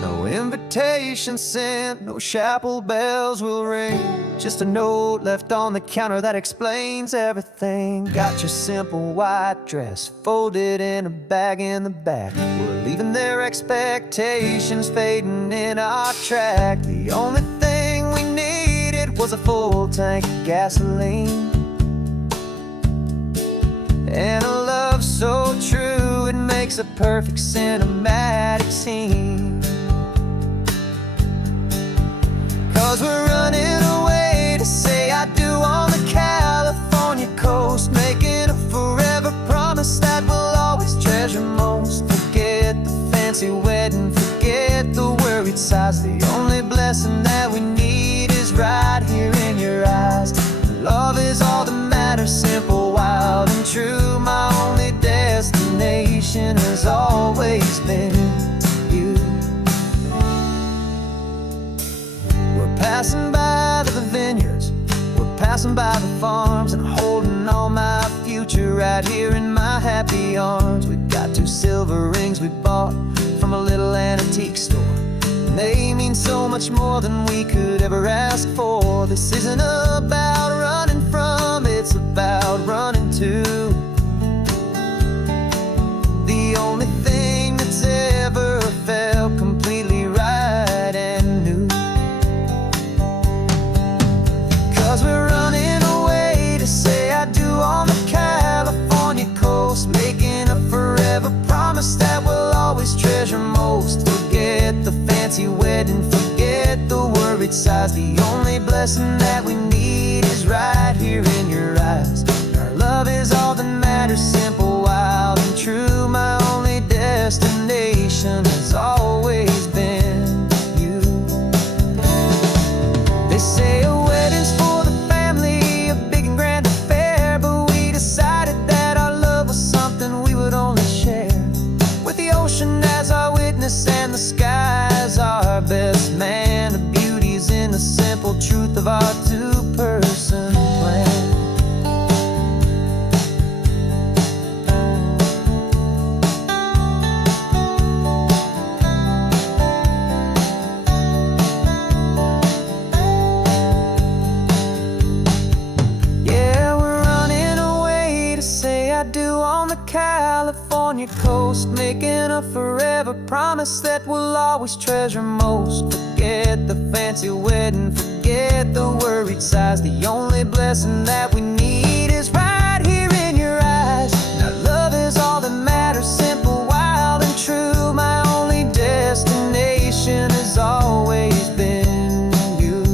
No invitation sent, no chapel bells will ring. Just a note left on the counter that explains everything. Got your simple white dress folded in a bag in the back. We're leaving their expectations fading in our track. The only thing we needed was a full tank of gasoline, and a love so true it makes a perfect cinematic scene. 'Cause we're running away to say I do on the California coast, making a forever promise that we'll always treasure most. Forget the fancy wedding, forget the worried sighs. The only blessing that we need is right here in your eyes. Love is all that matters, simple, wild, and true. My only destination has always been you. We're passing by the vineyards, we're passing by the farms, and holding on my future right here in my happy arms. We've got 2 silver rings we bought from a little antique store, and they mean so much more than we could ever ask for. This isn't about running from, it's about running to the only thing that's ever felt completely right and new. 'Cause we're running away to say I do on the California coast, making a forever promise that we'll always treasure most. Forget the fancy wedding, forget the worried sighs. The only blessing that we need is right here in your eyes. Our love is all that matters, simple, wild, and true. My only destination has always been you. They say a wedding's for the family, a big and grand affair, but we decided that our love was something we would only share with the ocean as our witness and the sky as our best man. The beauty's in the simple truth of our 2-person plan. Yeah, we're running away to say I do on the California coast, making a forever promise that we'll always treasure most. Forget the fancy wedding, forget the worried sighs. The only blessing that we need is right here in your eyes. Now love is all that matters, simple, wild, and true. My only destination has always been you.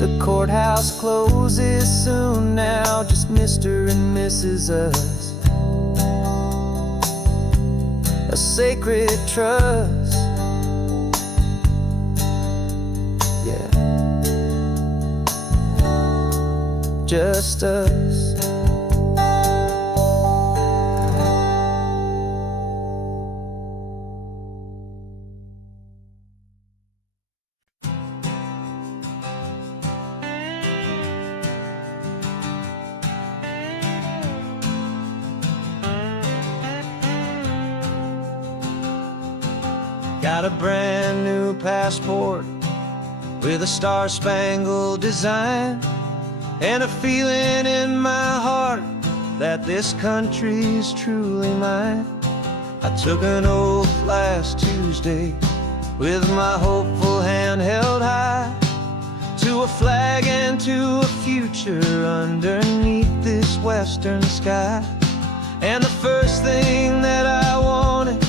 The courthouse closes soon now, just Mr. and Mrs. Us, a sacred trust. Yeah, just us. Got a brand new passport with a star-spangled design, and a feeling in my heart that this country's truly mine. I took an oath last Tuesday with my hopeful hand held high, to a flag and to a future underneath this western sky. And the first thing that I wanted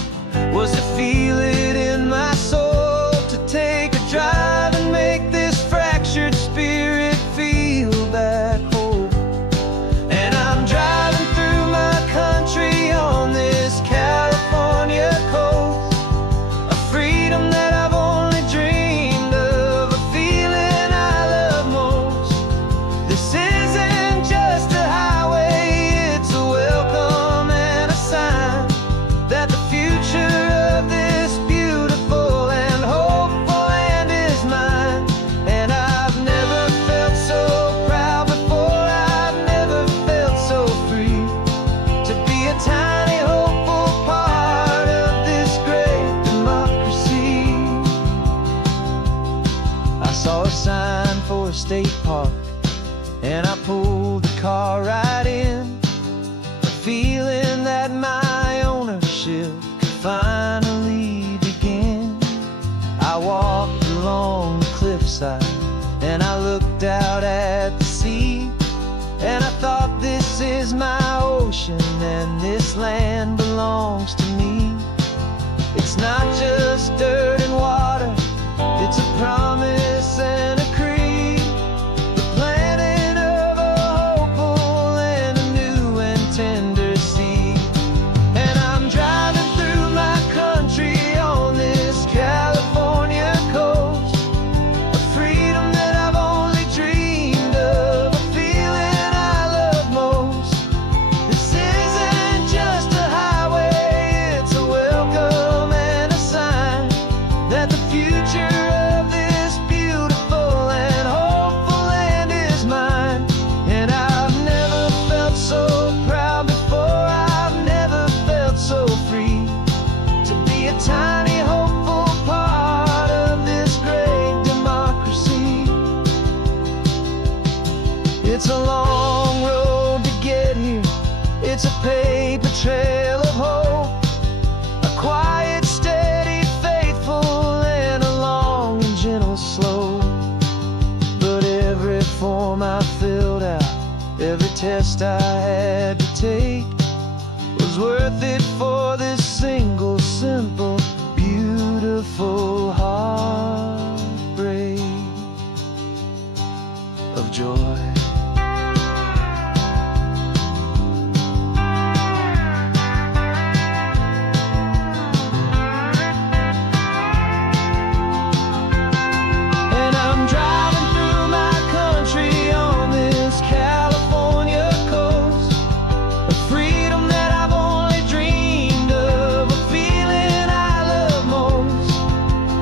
was to feel it in my soul, to take a drive and make this fractured spirit feel back home. And I'm driving through my country on this California coast, a freedom that I've only dreamed of, a feeling I love most. This isn't just a highway, it's a welcome and a sign park, and I pulled the car right in, feeling that my ownership could finally begin. I walked along the cliffside and I looked out at the sea, and I thought, this is my ocean and this land belongs to me. It's not just dirt and water, it's a promise and a creed, the planting of a hopeful and a new and tender seed. And I'm driving through my country on this California coast, a freedom that I've only dreamed of, a feeling I love most. This isn't just a highway, it's a welcome and a sign that the future of this beautiful and hopeful land is mine. And I've never felt so proud before, I've never felt so free to be a tiny hopeful part of this great democracy. It's a long road to get here, it's a paper trail of hope, a quiet, steady, faithful, and a long and gentle slope. But every form I filled out, every test I had to take, was worth it for this single, simple, beautiful heartbreak of joy. And I'm driving through my country on this California coast, a freedom that I've only dreamed of, a feeling I love most.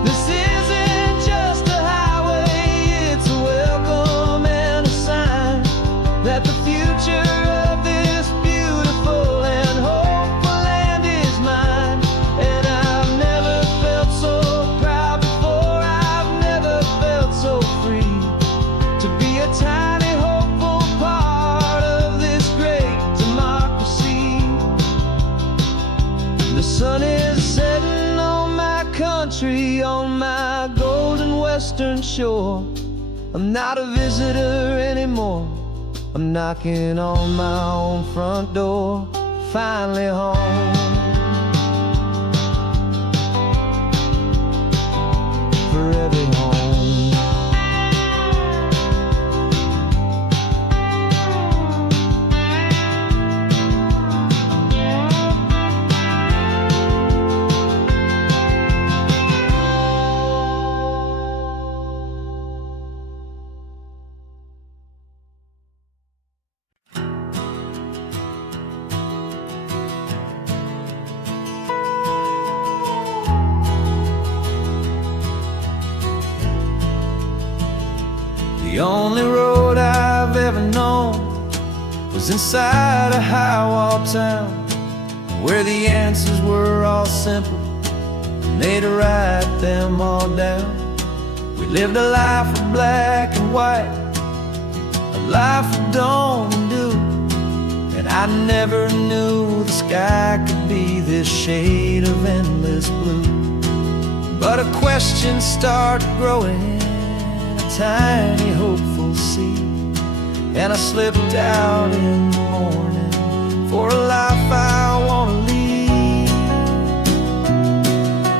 This isn't just a highway, it's a welcome and a sign that the future of this beautiful and hopeful land is mine. And I've never felt so proud before, I've never felt so free to be a tiny hopeful part of this great democracy. The sun is setting on my country, on my golden western shore. I'm not a visitor anymore, I'm knocking on my own front door, finally home. Forever home. The only road I've ever known was inside a high-wall town, where the answers were all simple and they'd write them all down. We lived a life of black and white, a life of dawn and dew, and I never knew the sky could be this shade of endless blue. But a question started growing, tiny hopeful seed, and I slipped out in the morning for a life I want to lead.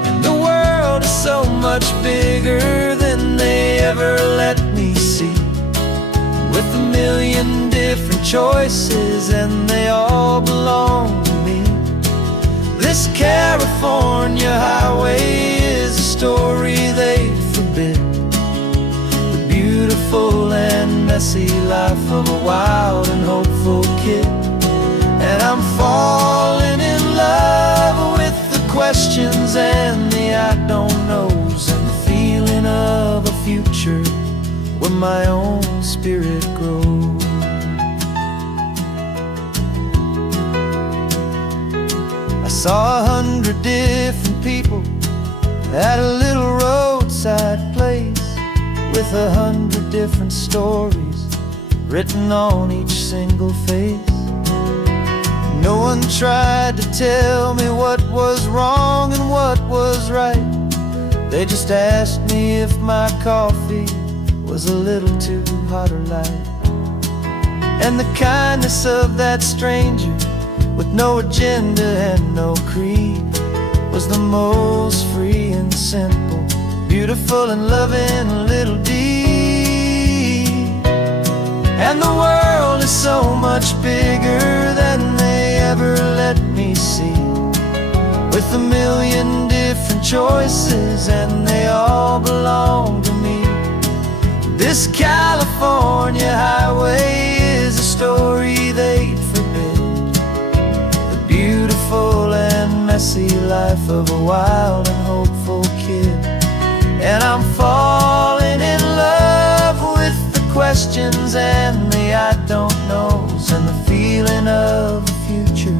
And the world is so much bigger than they ever let me see, with a million different choices and they all belong to me. This California highway is a story they forbid, beautiful and messy life of a wild and hopeful kid. And I'm falling in love with the questions and the I don't knows, and the feeling of a future where my own spirit grows. I saw 100 different people at a little roadside place, with 100 different stories written on each single face. No one tried to tell me what was wrong and what was right. They just asked me if my coffee was a little too hot or light. And the kindness of that stranger, with no agenda and no creed, was the most free and simple, beautiful and loving little deed. And the world is so much bigger than they ever let me see, with a million different choices and they all belong to me. This California highway is a story they'd forbid, the beautiful and messy life of a wild and hopeful kid. And I'm falling in love with the questions and the I don't knows, and the feeling of a future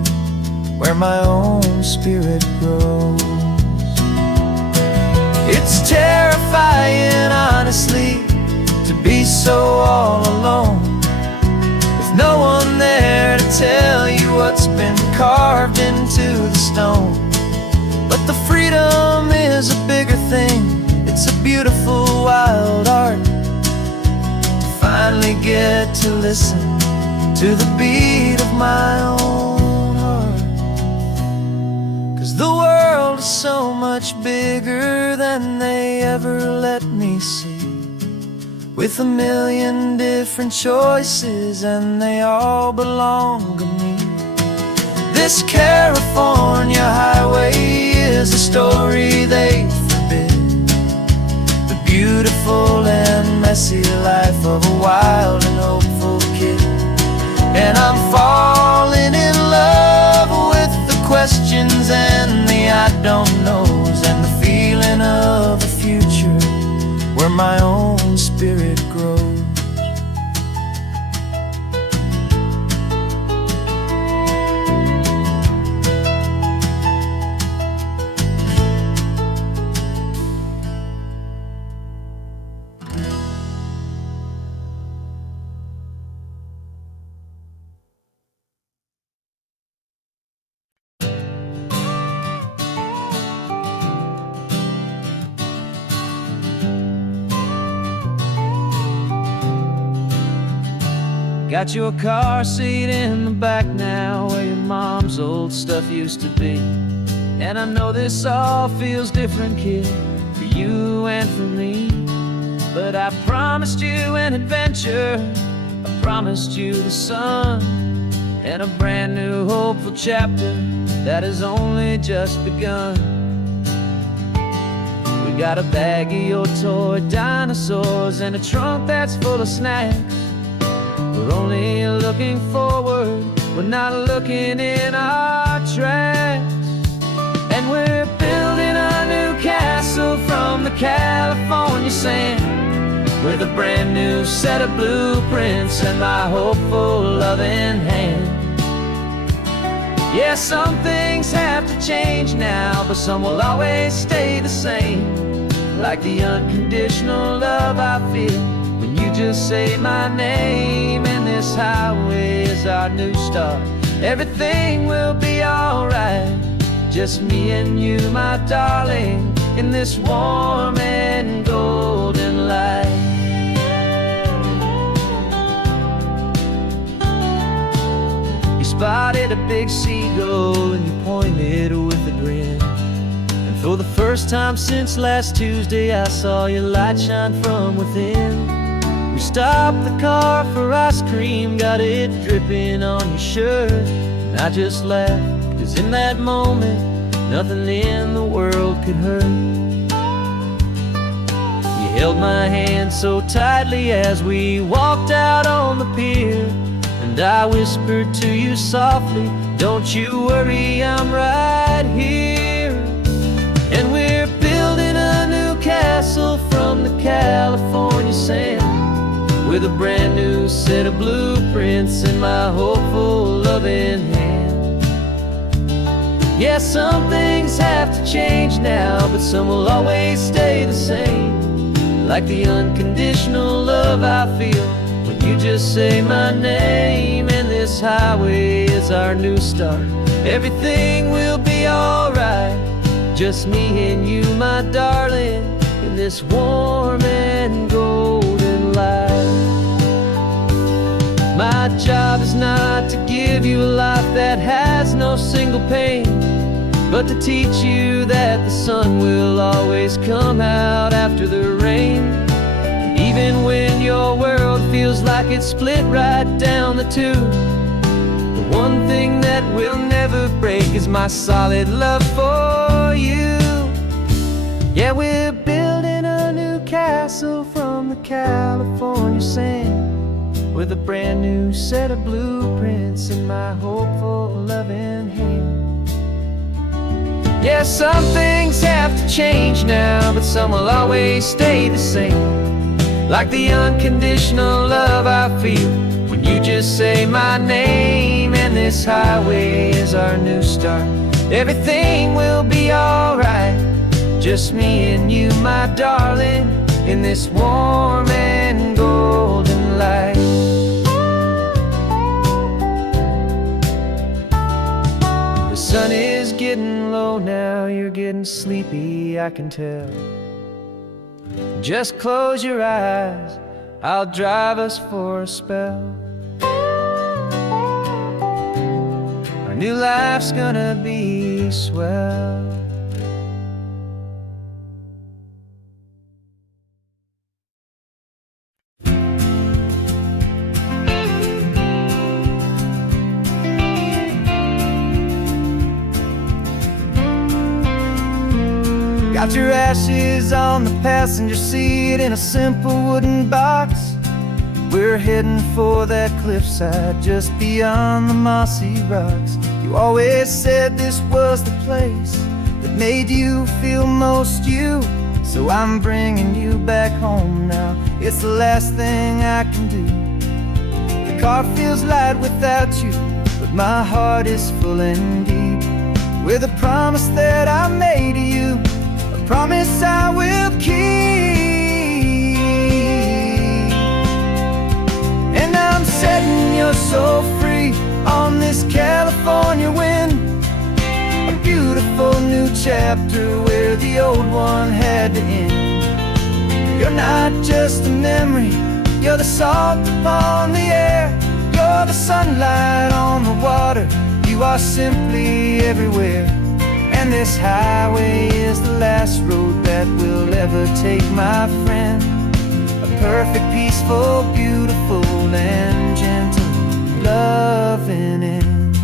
where my own spirit grows. It's terrifying, honestly, to be so all alone, with no one there to tell you what's been carved into the stone. But the freedom is a bigger thing. It's a beautiful wild art to finally get to listen to the beat of my own heart. 'Cause the world is so much bigger than they ever let me see, with a million different choices and they all belong to me. This California highway is a story they forbid, the beautiful and messy life of a wild and hopeful kid. And I'm falling in love with the questions and the I don't knows, and the feeling of a future where my own spirit grows. Got your car seat in the back now, where your mom's old stuff used to be. And I know this all feels different, kid, for you and for me. But I promised you an adventure, I promised you the sun, and a brand new hopeful chapter that has only just begun. We got a bag of your toy dinosaurs and a trunk that's full of snacks. We're only looking forward, we're not looking in our tracks. And we're building a new castle from the California sand, with a brand new set of blueprints and my hopeful loving hand. Yeah, some things have to change now, but some will always stay the same, like the unconditional love I feel when you just say my name. And this highway is our new start, everything will be alright. Just me and you, my darling, in this warm and golden light. You spotted a big seagull and you pointed with a grin. And for the first time since last Tuesday, I saw your light shine from within. We stopped the car for ice cream, got it dripping on your shirt. And I just laughed, 'cause in that moment, nothing in the world could hurt. You held my hand so tightly as we walked out on the pier, and I whispered to you softly, don't you worry, I'm right here. And we're building a new castle from the California sand, with a brand new set of blueprints in my hopeful loving hand. Yeah, some things have to change now, but some will always stay the same, like the unconditional love I feel when you just say my name. And this highway is our new start. Everything will be alright, just me and you, my darling, in this warm and golden light. My job is not to give you a life that has no single pain, but to teach you that the sun will always come out after the rain. And even when your world feels like it's split right down the two, the one thing that will never break is my solid love for you. Yeah, we're building a new castle from the California sand, with a brand new set of blueprints in my hopeful, loving hand. Yeah, some things have to change now, but some will always stay the same, like the unconditional love I feel when you just say my name. And this highway is our new start. Everything will be alright, just me and you, my darling, in this warm and golden light. The sun is getting low now, you're getting sleepy, I can tell. Just close your eyes, I'll drive us for a spell. Our new life's gonna be swell. Got your ashes on the passenger seat in a simple wooden box. We're heading for that cliffside just beyond the mossy rocks. You always said this was the place that made you feel most you, so I'm bringing you back home now. It's the last thing I can do. The car feels light without you, but my heart is full and deep with a promise that I made to you, promise I will keep. And I'm setting your soul free on this California wind, a beautiful new chapter where the old one had to end. You're not just a memory, you're the salt upon the air, you're the sunlight on the water, you are simply everywhere. And this highway is the last road that we'll ever take, my friend. A perfect, peaceful, beautiful, and gentle loving end.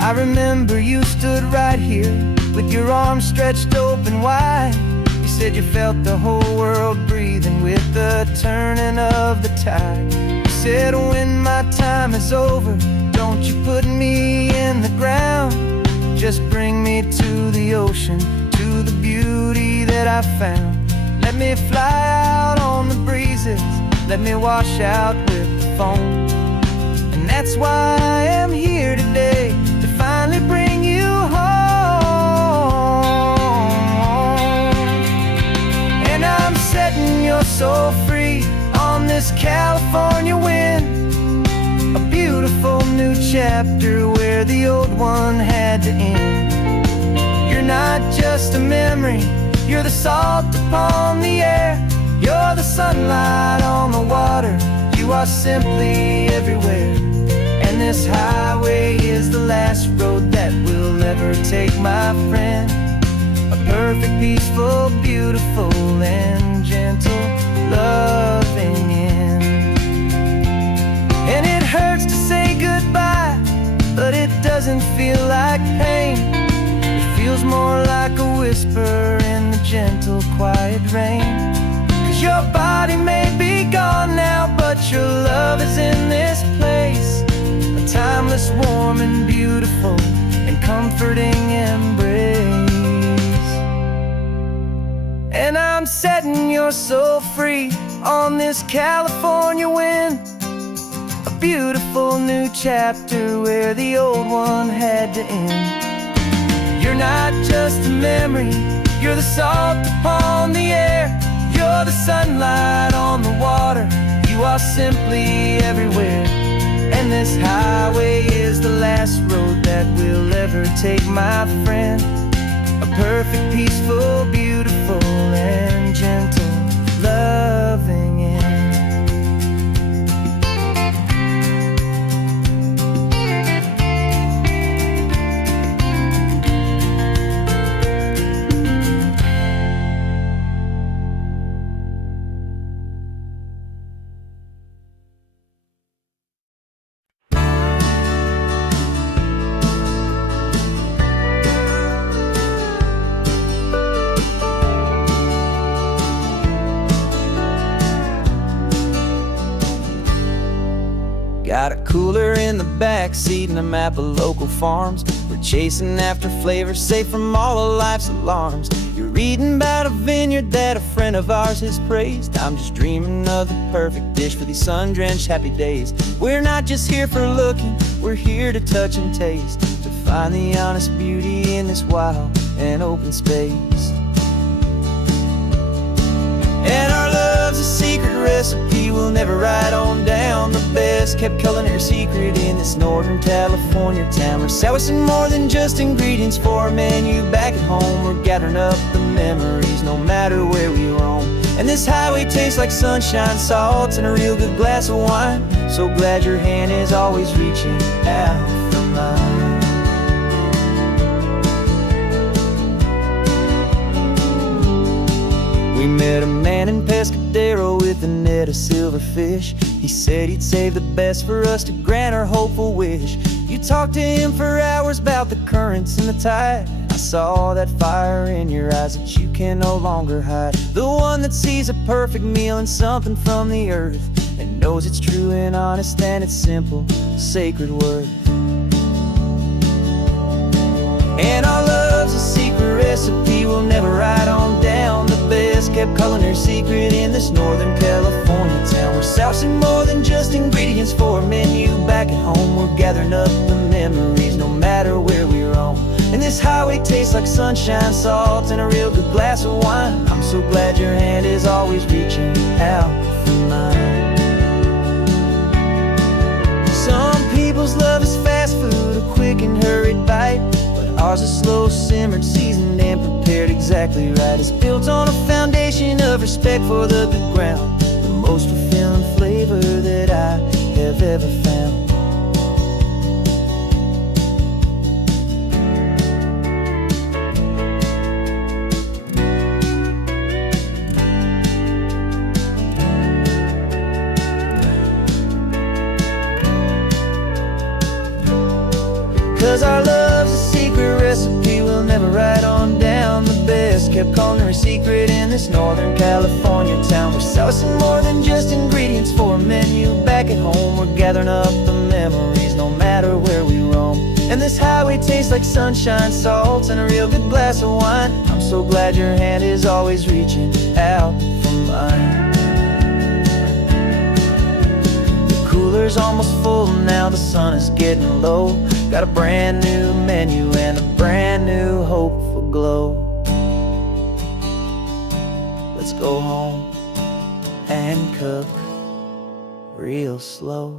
I remember you stood right here with your arms stretched open wide. You said you felt the whole world breathing with the turning of the tide. You said when my time is over, don't you put me in the ground, just bring me to the ocean, to the beauty that I found. Let me fly out on the breezes, let me wash out with the foam. And that's why I am here today, to finally bring you home. And I'm setting your soul free on this California wind, a beautiful new chapter where the old one had to end. You're not just a memory, you're the salt upon the air, you're the sunlight on the water, you are simply everywhere. And this highway is the last road that we'll ever take, my friend. A perfect, peaceful, beautiful, and gentle loving end. And it hurts to say goodbye, but it doesn't feel like pain. It feels more like a whisper in the gentle, quiet rain. 'Cause your body may be gone now, but your love is in this place, a timeless, warm, and beautiful, and comforting embrace. And I'm setting your soul free on this California wind, a beautiful new chapter where the old one had to end. You're not just a memory, you're the salt upon the air. You're the sunlight on the water, you are simply everywhere. And this highway is the last road that we'll ever take, my friend. A perfect, peaceful, beautiful, and gentle, loving end. Got a cooler in the back seat and a map of local farms. We're chasing after flavors safe from all of life's alarms. You're reading about a vineyard that a friend of ours has praised. I'm just dreaming of the perfect dish for these sun-drenched happy days. We're not just here for looking, we're here to touch and taste, to find the honest beauty in this wild and open space. And our love's a secret recipe we'll never write on down. The best kept culinary secret in this Northern California town. We're selling more than just ingredients for a menu back at home. We're gathering up the memories no matter where we roam. And this highway tastes like sunshine, salt, and a real good glass of wine. So glad your hand is always reaching out for mine. We met a man in Pescadero with a net of silverfish. He said he'd save the best for us to grant our hopeful wish. You talked to him for hours about the currents and the tide. I saw that fire in your eyes that you can no longer hide. The one that sees a perfect meal in something from the earth, and knows it's true and honest and it's simple, sacred worth. And our love's a secret recipe we'll never write on down. The best kept culinary secret in this Northern California town. We're sourcing more than just ingredients for a menu back at home. We're gathering up the memories no matter where we roam. And this highway tastes like sunshine, salt, and a real good glass of wine. I'm so glad your hand is always reaching out for mine. Some people's love is fast food, a quick and hurried bite. Ours is slow simmered, seasoned, and prepared exactly right. It's built on a foundation of respect for the good ground, the most fulfilling flavor that I have ever found. 'Cause our love's a secret recipe we'll never write on down. The best kept culinary secret in this Northern California town. We're sourcing more than just ingredients for a menu back at home. We're gathering up the memories no matter where we roam. And this highway tastes like sunshine, salt, and a real good glass of wine. I'm so glad your hand is always reaching out for mine. The cooler's almost full now, the sun is getting low. Got a brand new menu and a brand new hopeful glow. Let's go home and cook real slow.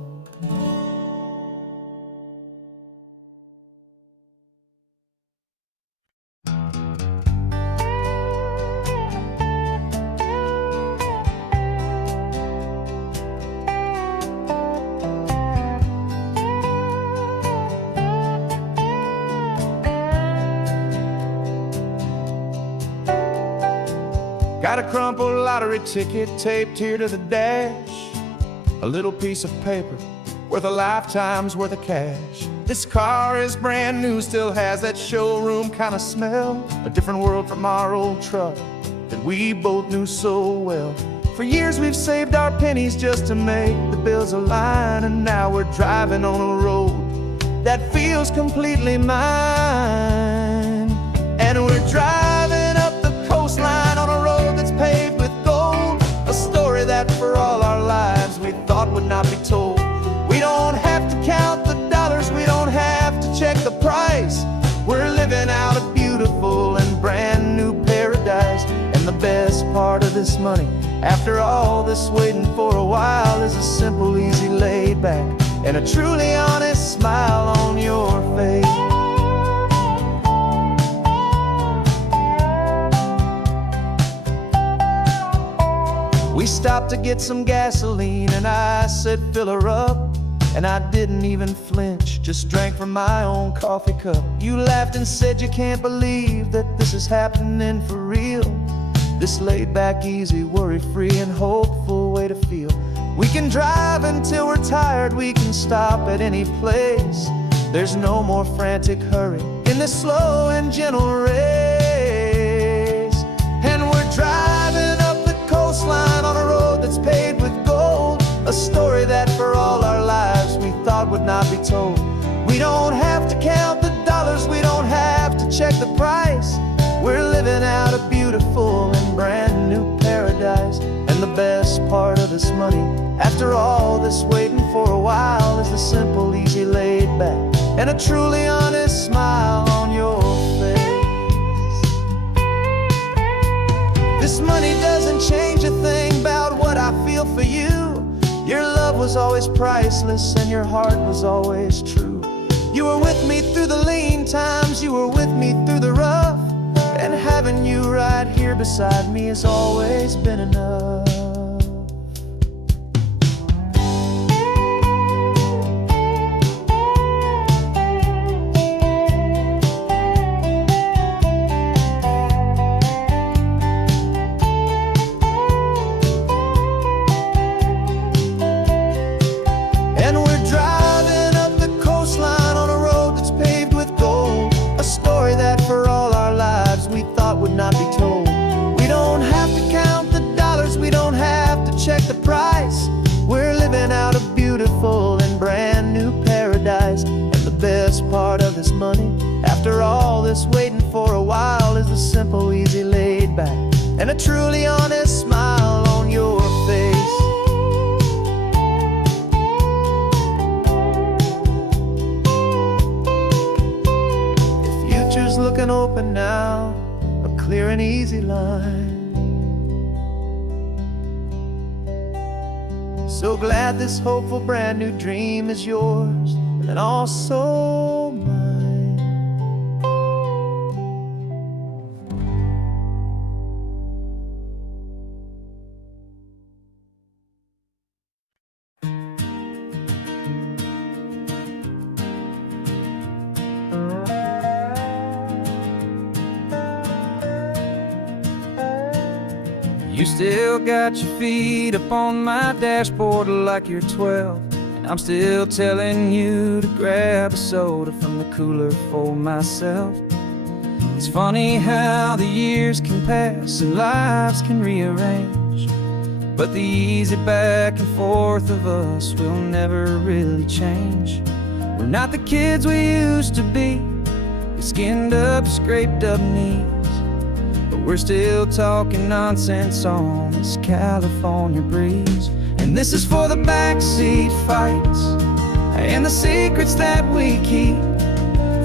Got a crumpled lottery ticket taped here to the dash. A little piece of paper worth a lifetime's worth of cash. This car is brand new, still has that showroom kind of smell. A different world from our old truck that we both knew so well. For years we've saved our pennies just to make the bills align. And now we're driving on a road that feels completely mine. And we're driving up the coastline on a road that's paved with gold. A story that for all our lives we thought would not be told. We don't this money. After all this waiting for a while is a simple, easy, laid back, and a truly honest smile on your face. We stopped to get some gasoline and I said, fill her up. And I didn't even flinch, just drank from my own coffee cup. You laughed and said you can't believe that this is happening for real. This laid back, easy, worry-free and hopeful way to feel. We can drive until we're tired, we can stop at any place. There's no more frantic hurry in this slow and gentle race. And we're driving up the coastline on a road that's paved with gold, a story that for all our lives we thought would not be told. We don't have to count the dollars, we don't have to check the price. We're living out a beautiful and brand new paradise. And the best part of this money, after all this waiting for a while, is the simple, easy, laid back, and a truly honest smile on your face. This money doesn't change a thing about what I feel for you. Your love was always priceless and your heart was always true. You were with me through the lean times, you were with me through the rough, and having you right here beside me has always been enough. Not be told. We don't have to count the dollars, we don't have to check the price. We're living out a beautiful and brand new paradise. And the best part of this money, after all this waiting for a while, is the simple, easy, laid back, and a truly honest smile on your face. The future's looking open now, clear and easy line. So glad this hopeful brand new dream is yours and also mine. You still got your feet up on my dashboard like you're 12, and I'm still telling you to grab a soda from the cooler for myself. It's funny how the years can pass and lives can rearrange, but the easy back and forth of us will never really change. We're not the kids we used to be, with skinned up, scraped up knees, but we're still talking nonsense on this California breeze. And this is for the backseat fights and the secrets that we keep,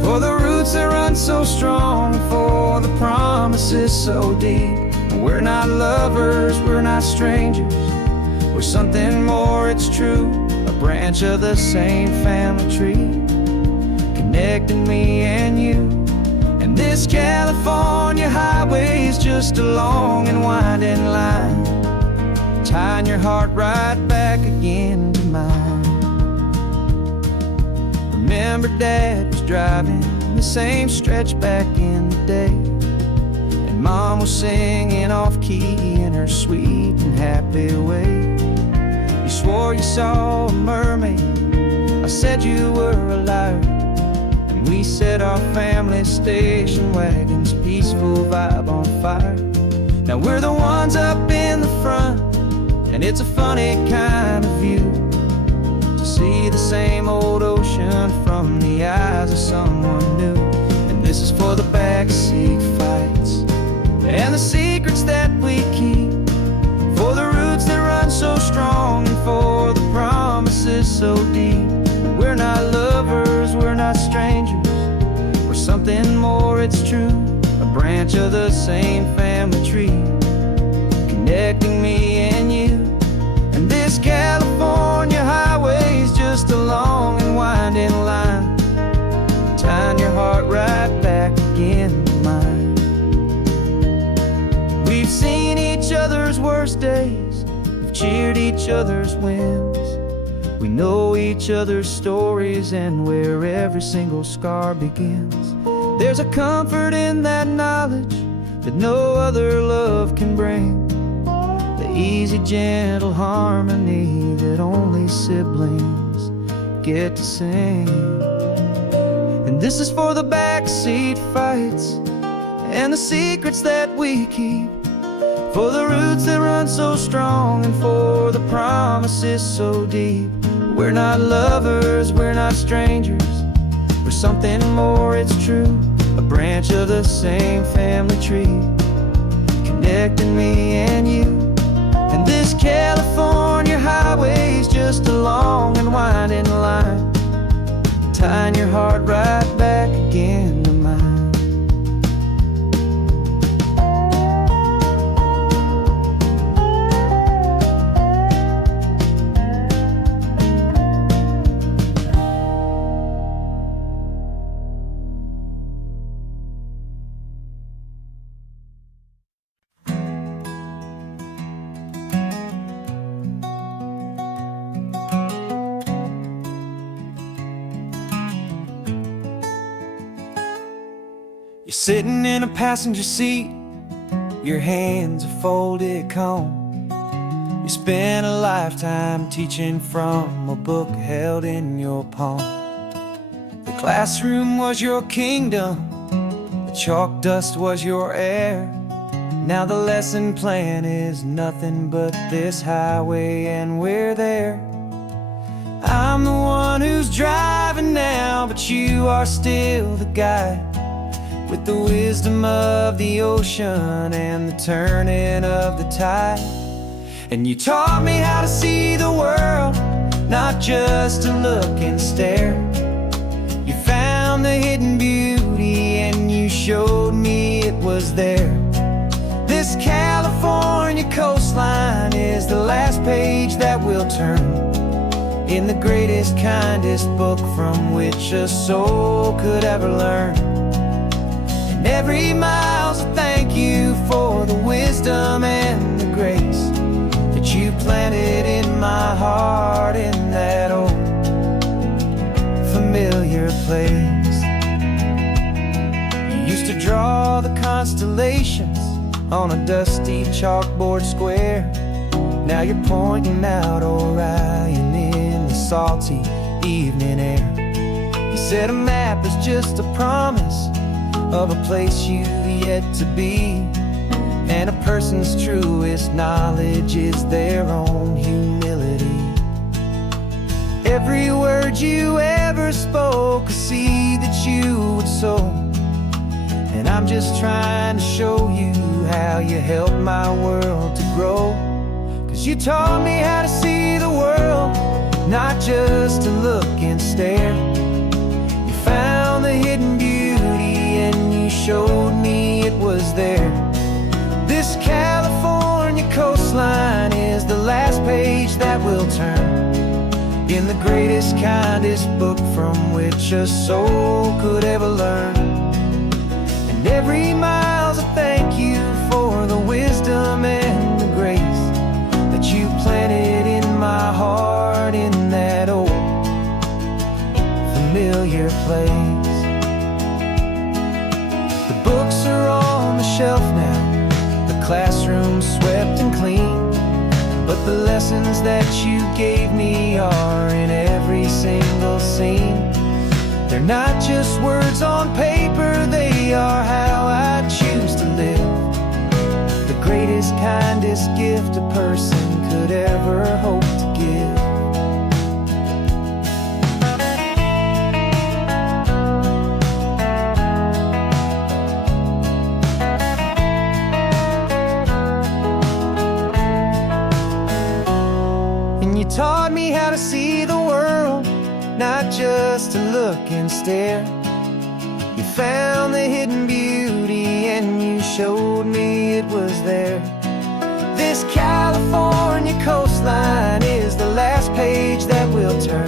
for the roots that run so strong, for the promises so deep. We're not lovers, we're not strangers, we're something more, it's true. A branch of the same family tree, connecting me and you. And this California highway is just a long and winding line, tying your heart right back again to mine. Remember Dad was driving the same stretch back in the day, and Mom was singing off-key in her sweet and happy way. You swore you saw a mermaid, I said you were a liar, and we set our family station wagon's peaceful vibe on fire. Now we're the ones up in the front, and it's a funny kind of view to see the same old ocean from the eyes of someone new. And this is for the backseat fights and the secrets that we keep, for the roots that run so strong and for the promises so deep. We're not lovers, we're not strangers, we're something more, it's true. A branch of the same family tree, connecting me and you. And this California highway's just a long and winding line, tying your heart right back again to mine. We've seen each other's worst days, we've cheered each other's wins. We know each other's stories and where every single scar begins. There's a comfort in that knowledge that no other love can bring, the easy, gentle harmony that only siblings get to sing. And this is for the backseat fights and the secrets that we keep, for the roots that run so strong and for the promises so deep. We're not lovers, we're not strangers, we're something more, it's true. A branch of the same family tree, connecting me and you. And this California highway's just a long and winding line, tying your heart right back again to mine. You're sitting in a passenger seat, your hands are folded comb. You spent a lifetime teaching from a book held in your palm. The classroom was your kingdom, the chalk dust was your air. Now the lesson plan is nothing but this highway and we're there. I'm the one who's driving now, but you are still the guide, with the wisdom of the ocean and the turning of the tide. And you taught me how to see the world, not just to look and stare. You found the hidden beauty and you showed me it was there. This California coastline is the last page that we'll turn in the greatest, kindest book from which a soul could ever learn. And every mile's a thank you for the wisdom and the grace that you planted in my heart in that old familiar place. You used to draw the constellations on a dusty chalkboard square. Now you're pointing out Orion in the salty evening air. You said a map is just a promise of a place you've yet to be, and a person's truest knowledge is their own humility. Every word you ever spoke, a seed that you would sow, and I'm just trying to show you how you helped my world to grow. 'Cause you taught me how to see the world, not just to look and stare. You found the hidden beauty and you showed me it was there. This California coastline is the last page that we'll turn in the greatest, kindest book from which a soul could ever learn. And every mile's a thank you for the wisdom and the grace that you planted in my heart in that old familiar place. The books are on the shelf now, the classroom swept and clean, but the lessons that you gave me are in every single scene. They're not just words on paper, they are how I choose to live. The greatest, kindest gift a person could ever hope to give. And you taught me how to see the world, not just to look and stare. You found the hidden beauty and you showed me it was there. this California coastline is the last page that we'll turn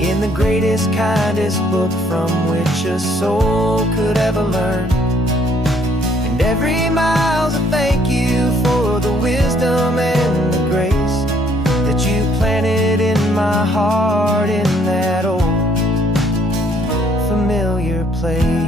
in the greatest, kindest book from which a soul could ever learn. And every mile's a thank you for the wisdom and the grace that you planted in my heart in that old familiar place.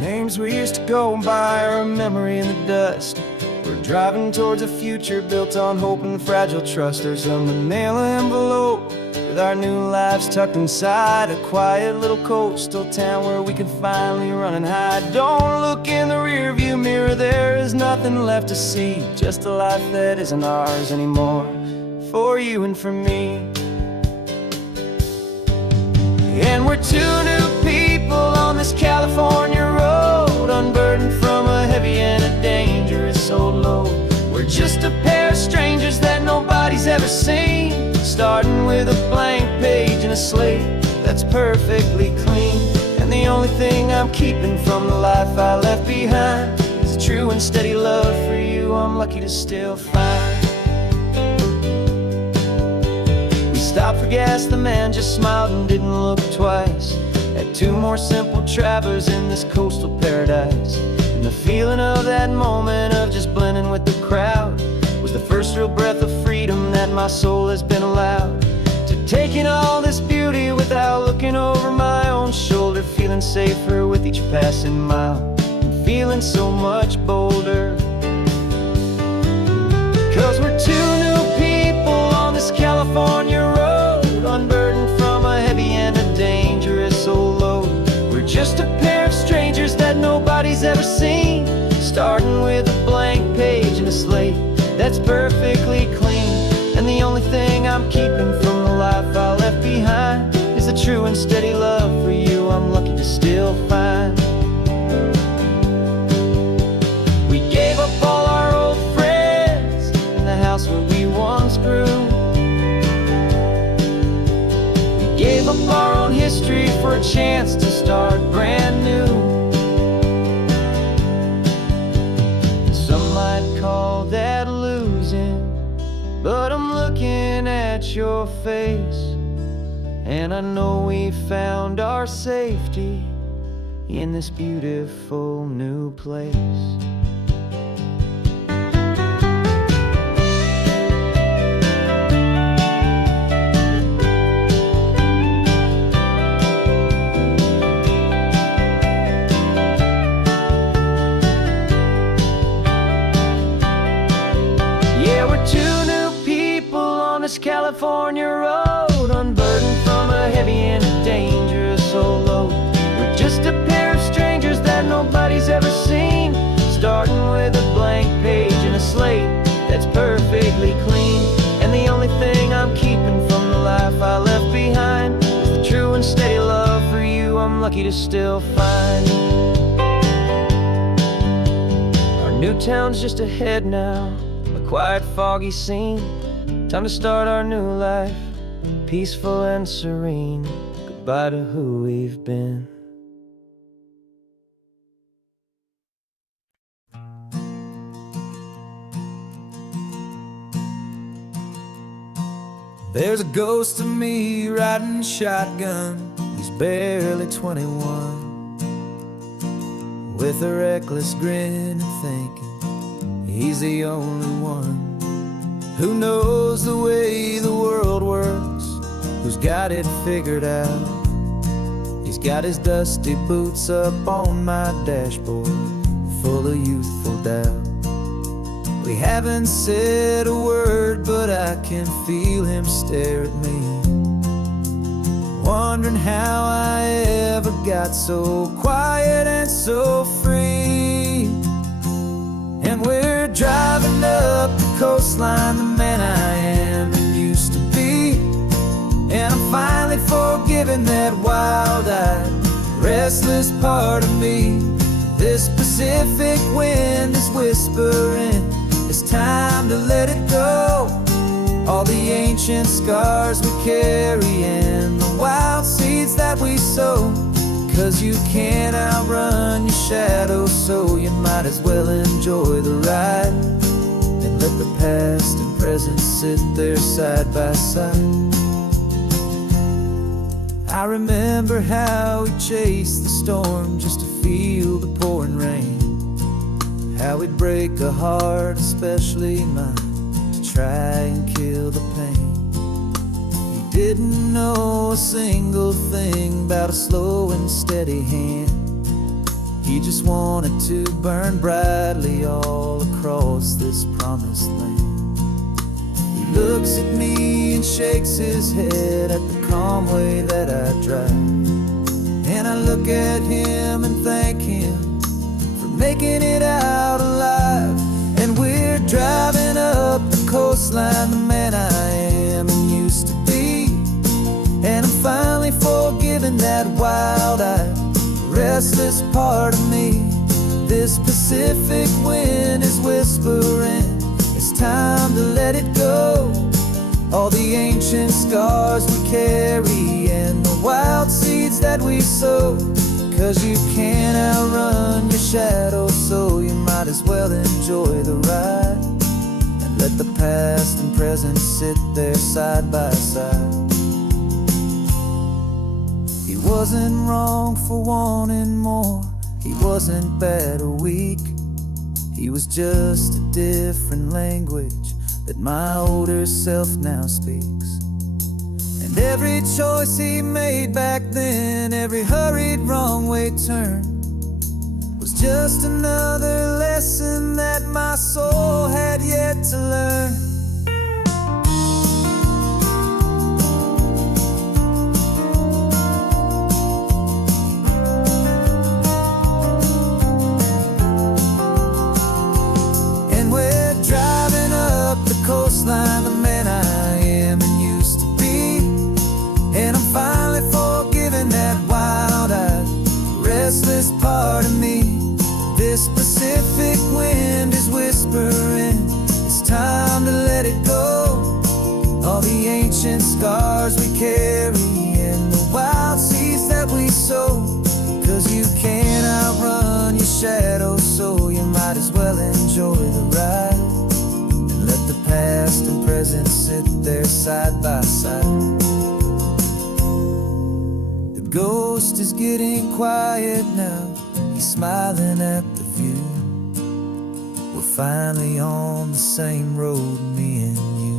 Names we used to go by are a memory in the dust. We're driving towards a future built on hope and fragile trust. There's a manila envelope with our new lives tucked inside, a quiet little coastal town where we can finally run and hide. Don't look in the rearview mirror, there is nothing left to see, just a life that isn't ours anymore, for you and for me. And we're two new people on this California road, unburdened from a heavy and a dangerous old load. We're just a pair of strangers that nobody's ever seen, starting with a blank page and a slate that's perfectly clean. And the only thing I'm keeping from the life I left behind is a true and steady love for you I'm lucky to still find. Stopped for gas, the man just smiled and didn't look twice. Had two more simple travelers in this coastal paradise. And the feeling of that moment of just blending with the crowd was the first real breath of freedom that my soul has been allowed to take in all this beauty without looking over my own shoulder, feeling safer with each passing mile and feeling so much bolder. 'Cause we're two new people on this California road, unburdened from a heavy and a dangerous old load. We're just a pair of strangers that nobody's ever seen, starting with a blank page and a slate that's perfectly clean. And the only thing I'm keeping from the life I left behind is a true and steady love for you I'm lucky to still find. We gave up all our old friends in the house where we once grew. Gave up our own history for a chance to start brand new. Some might call that losing, but I'm looking at your face, and I know we found our safety in this beautiful new place. California road, unburdened from a heavy and a dangerous old load. We're just a pair of strangers that nobody's ever seen, starting with a blank page and a slate that's perfectly clean. And the only thing I'm keeping from the life I left behind is the true and steady love for you I'm lucky to still find. Our new town's just ahead now, a quiet, foggy scene. Time to start our new life, peaceful and serene. Goodbye to who we've been. There's a ghost of me riding shotgun. He's barely 21, with a reckless grin and thinking he's the only one who knows the way the world works, who's got it figured out. He's got his dusty boots up on my dashboard, full of youthful doubt. We haven't said a word, but I can feel him stare at me, wondering how I ever got so quiet and so free. And we're driving up the coastline, the man I am and used to be. And I'm finally forgiving that wild-eyed, restless part of me. This Pacific wind is whispering, it's time to let it go. All the ancient scars we carry and the wild seeds that we sow. 'Cause you can't outrun your shadow, so you might as well enjoy the ride. And let the past and present sit there side by side. I remember how we chased the storm just to feel the pouring rain. How we'd break a heart, especially mine, to try and kill the pain. He didn't know a single thing about a slow and steady hand. He just wanted to burn brightly all across this promised land. He looks at me and shakes his head at the calm way that I drive. And I look at him and thank him for making it out alive. And we're driving up the coastline, the man I am and used to be. And I'm finally forgiving that wild-eyed, restless part of me. This Pacific wind is whispering, it's time to let it go. All the ancient scars we carry and the wild seeds that we sow. 'Cause you can't outrun your shadow, so you might as well enjoy the ride. And let the past and present sit there side by side. He wasn't wrong for wanting more, he wasn't bad or weak. He was just a different language that my older self now speaks. And every choice he made back then, every hurried wrong way turn, was just another lesson that my soul had yet to learn. Coastline, the man I am and used to be. And I'm finally forgiving that wild-eyed, restless part of me. This Pacific wind is whispering, it's time to let it go. All the ancient scars we carry and the wild seeds that we sow. 'Cause you can't outrun your shadow, so you might as well enjoy the ride. Let the past and present sit there side by side. The ghost is getting quiet now, he's smiling at the view. We're finally on the same road, me and you.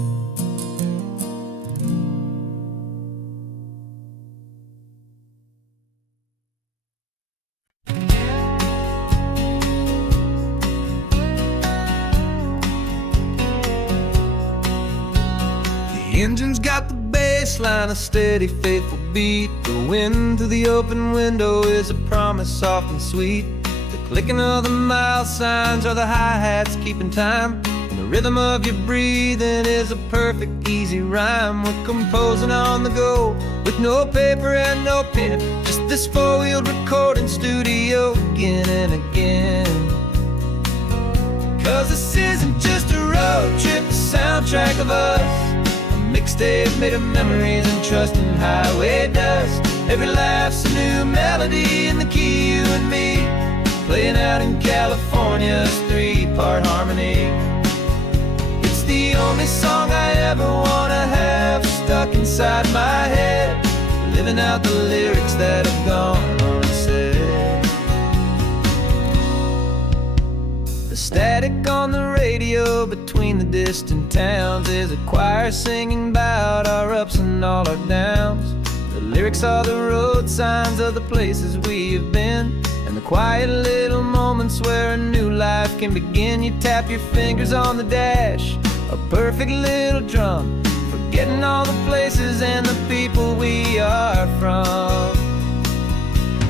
The engine's got the bass line, a steady, faithful beat. The wind through the open window is a promise soft and sweet. The clicking of the mile signs are the hi-hats keeping time. And the rhythm of your breathing is a perfect, easy rhyme. We're composing on the go with no paper and no pen. Just this four-wheeled recording studio again and again. 'Cause this isn't just a road trip, the soundtrack of us. Mixtape made of memories and trust in highway dust. Every laugh's a new melody in the key, you and me, playing out in California's three-part harmony. It's the only song I ever wanna have stuck inside my head, living out the lyrics that have gone unsaid. The static on the radio between the distant towns is a choir singing about our ups and all our downs. The lyrics are the road signs of the places we have been, and the quiet little moments where a new life can begin. You tap your fingers on the dash, a perfect little drum, forgetting all the places and the people we are from.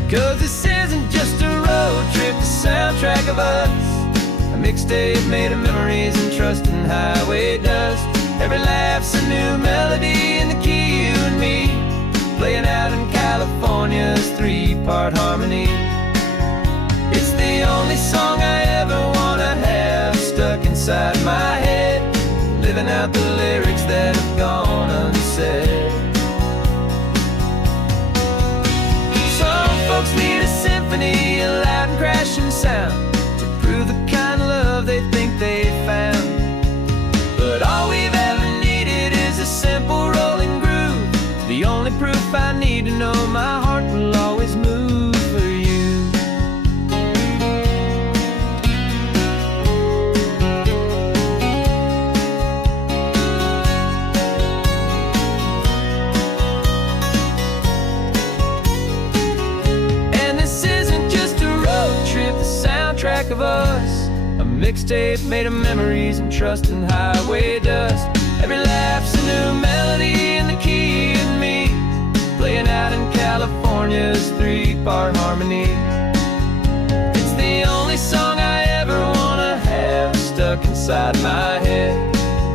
'Cause this isn't just a road trip, the soundtrack of us. A mixtape made of memories and trust in highway dust. Every laugh's a new melody in the key, you and me, playing out in California's three-part harmony. It's the the only song I ever wanna have stuck inside my head, living out the lyrics that have gone unsaid. Some folks need a symphony, a loud and crashing sound, to prove the kind of love they think they found. But all we've ever needed is a simple rolling groove, the only proof I need to know my heart will always move for you. And this isn't just a road trip, the soundtrack of us, a mixtape made of memories and trust and highway dust. Every laugh's a new melody in the key and me, playing out in California's 3-part harmony. It's the only song I ever wanna have stuck inside my head,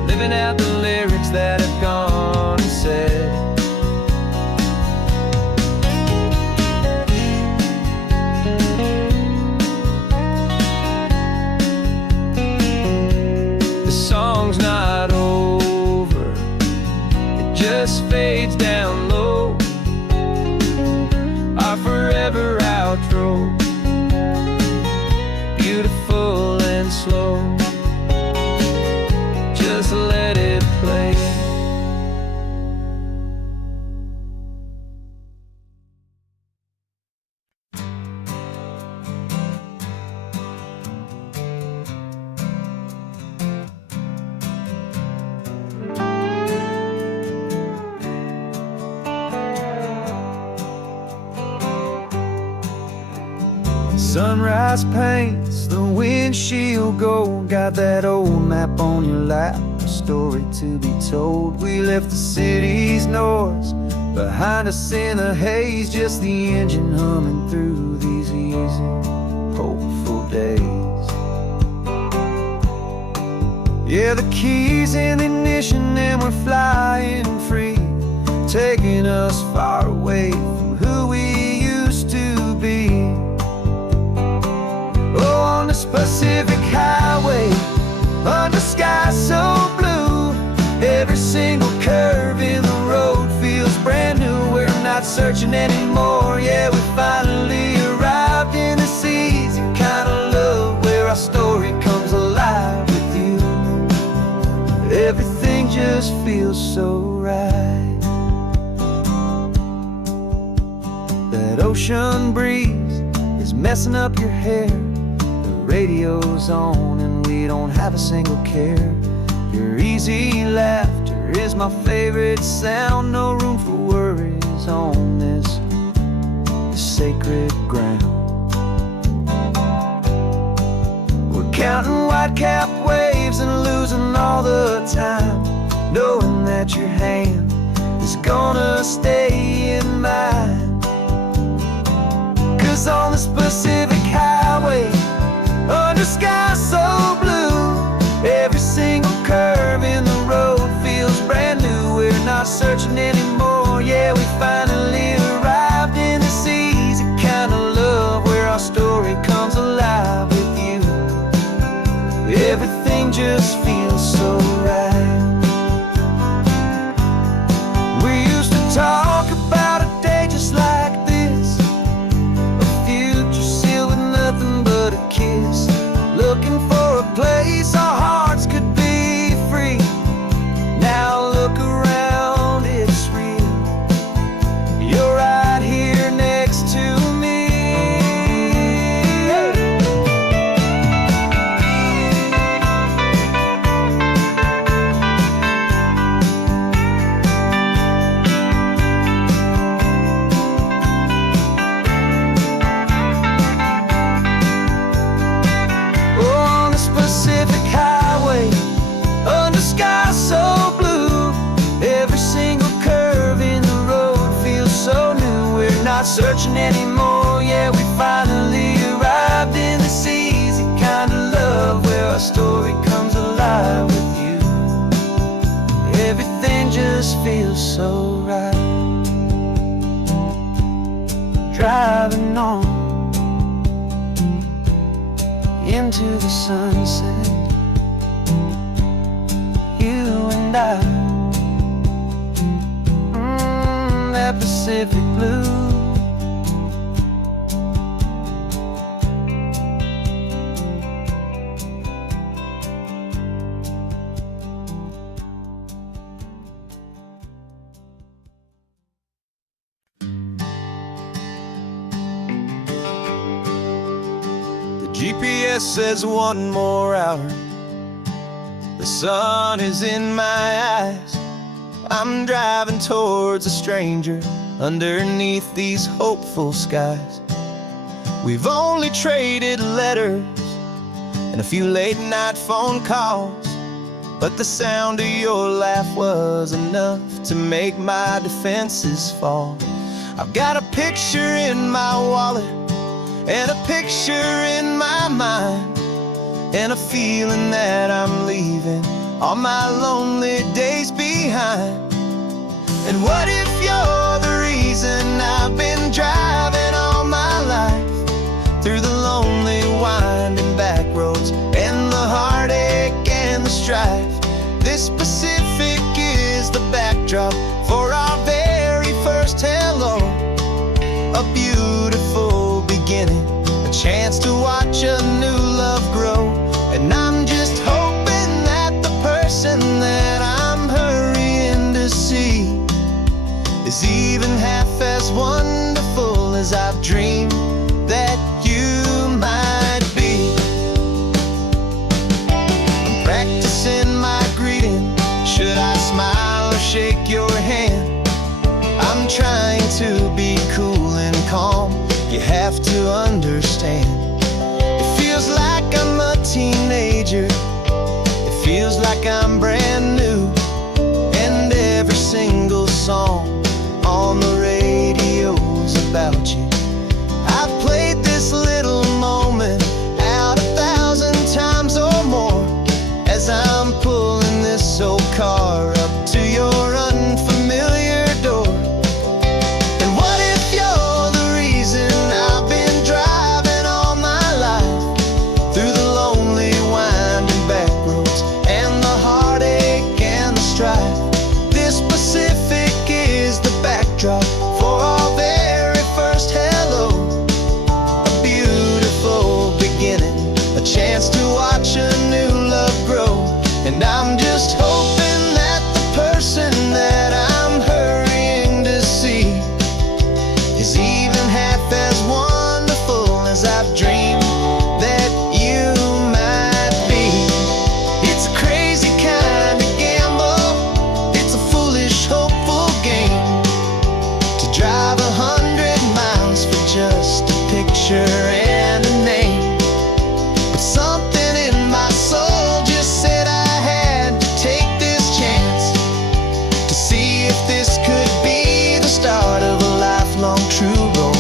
living out the lyrics that have gone unsaid. The song's not over, it just fades down low, our forever outro, beautiful and slow. Just let it play. Sunrise paints the windshield gold, got that old map on your lap, a story to be told. We left the city's noise behind us in the haze, just the engine humming through these easy, hopeful days. Yeah, the keys in the ignition and we're flying free, taking us far away from who we used to be. Oh, on this Pacific highway, under sky so blue, every single curve in the road feels brand new. We're not searching anymore, yeah, we finally arrived in this easy kind of love, where our story comes alive with you. Everything just feels so right. That ocean breeze is messing up your hair, radio's on and we don't have a single care. Your easy laughter is my favorite sound, no room for worries on this sacred ground. We're counting white-capped waves and losing all the time, knowing that your hand is gonna stay in mine. 'Cause on this Pacific highway, under sky so blue, every single curve in the road feels brand new. We're not searching anymore, yeah, we finally arrived in this easy kind of love, where our story comes alive with you. Everything just feels so right. We used to talk about a day just like this, a future sealed with nothing but a kiss, looking for a place our hearts could be free. Now look around, it's real, you're right here next to me. Pacific highway, under sky so blue, every single curve in the road feels so new. We're not searching anymore, yeah, we finally arrived in this easy kind of love, where our story comes alive with you. Everything just feels so right. Driving on into the sunset. You and I, that Pacific blue. GPS says 1 more hour. The sun is in my eyes. I'm driving towards a stranger underneath these hopeful skies. We've only traded letters and a few late night phone calls, but the sound of your laugh was enough to make my defenses fall. I've got a picture in my wallet and a picture in my mind, and a feeling that I'm leaving all my lonely days behind. And what if you're the reason I've been driving all my life, through the lonely winding back roads and the heartache and the strife? This Pacific is the backdrop for our very first hello. A beautiful beginning, a chance to watch a new love grow. And I'm just hoping that the person that I'm hurrying to see is even half as wonderful as I've dreamed that you might be. I'm practicing my greeting. Should I smile or shake your hand? I'm trying to be cool and calm. You have to understand, it feels like I'm a teenager. It feels like I'm brand new. And every single song on the radio's about you. I've played this little moment out 1,000 times or more, as I'm pulling this old car up to your unfamiliar door. And what if you're the reason I've been driving all my life, through the lonely winding back roads and the heartache and the strife? This Pacific is the backdrop for our very first hello. A beautiful beginning, a chance to watch a new love grow. And I'm just hoping that the person that I'm hurrying to see is even half as wonderful as I've dreamed that you might be. It's a crazy kind of gamble. It's a foolish, hopeful game, to drive 100 miles for just a picture and a name. But something in my soul just said I had to take this chance, to see if this could be the start of a lifelong true romance.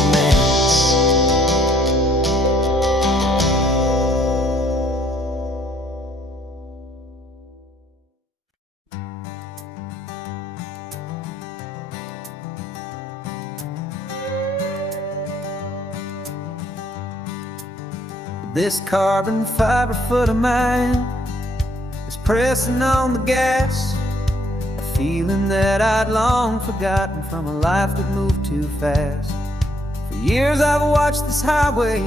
This carbon fiber foot of mine is pressing on the gas, a feeling that I'd long forgotten from a life that moved too fast. For years I've watched this highway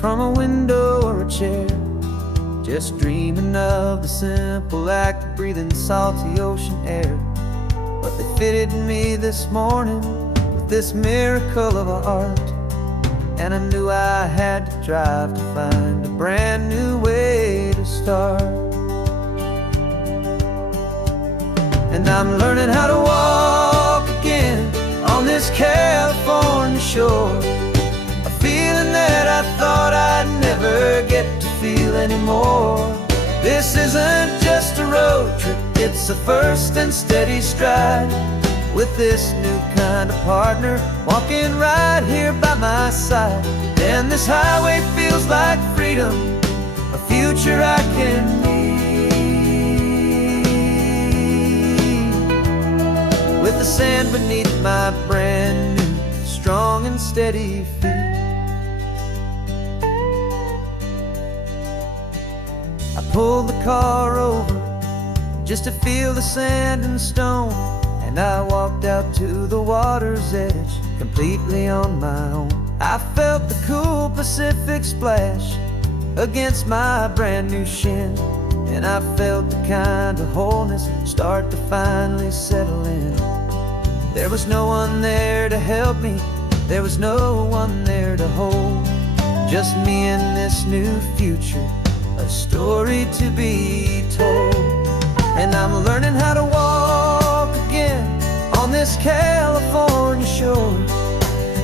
from a window or a chair, just dreaming of the simple act of breathing salty ocean air. But they fitted me this morning with this miracle of art, and I knew I had to drive to find a brand new way to start. And I'm learning how to walk again on this California shore, a feeling that I thought I'd never get to feel anymore. This isn't just a road trip, it's a first and steady stride, with this new kind of partner walking right here by my side. And this highway feels like freedom, a future I can need, with the sand beneath my brand new strong and steady feet. pulled the car over just to feel the sand and stone, and I walked out to the water's edge completely on my own. I felt the cool Pacific splash against my brand new shin, and I felt the kind of wholeness start to finally settle in. There was no one there to help me, there was no one there to hold, just me and this new future, a story to be told. And I'm learning how to walk again on this California shore,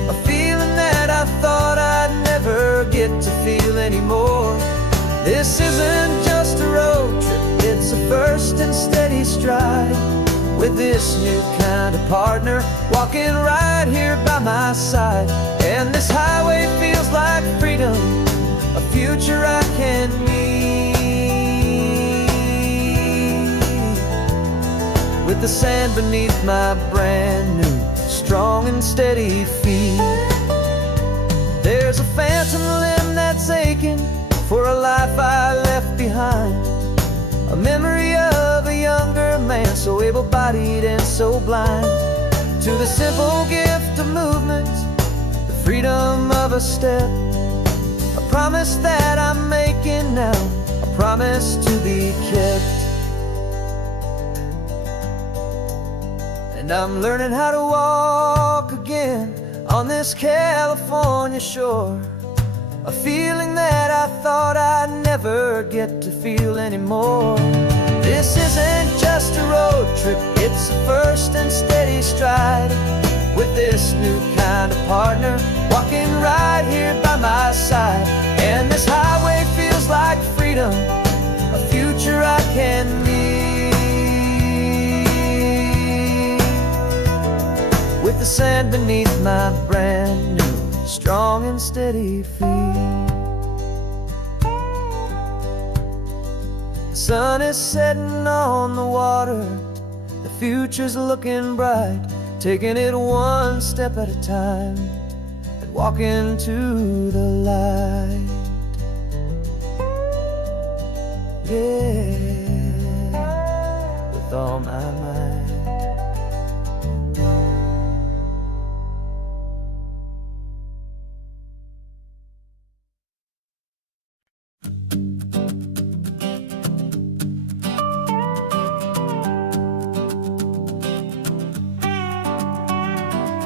a feeling that I thought I'd never get to feel anymore. This isn't just a road trip, it's a first and steady stride, with this new kind of partner walking right here by my side. And this highway feels like freedom, a future I can meet, with the sand beneath my brand new, strong and steady feet. There's a phantom limb that's aching for a life I left behind, a memory of a younger man, so able-bodied and so blind, to the simple gift of movement, the freedom of a step, a promise that I'm making now, a promise to be kept. And I'm learning how to walk again on this California shore, a feeling that I thought I'd never get to feel anymore. This isn't just a road trip, it's a first and steady stride, with this new kind of partner walking right here by my side. And this highway feels like freedom, a future I can meet, with the sand beneath my brand new, strong and steady feet. The sun is setting on the water, the future's looking bright, taking it one step at a time and walking to the light. Yeah, with all my might.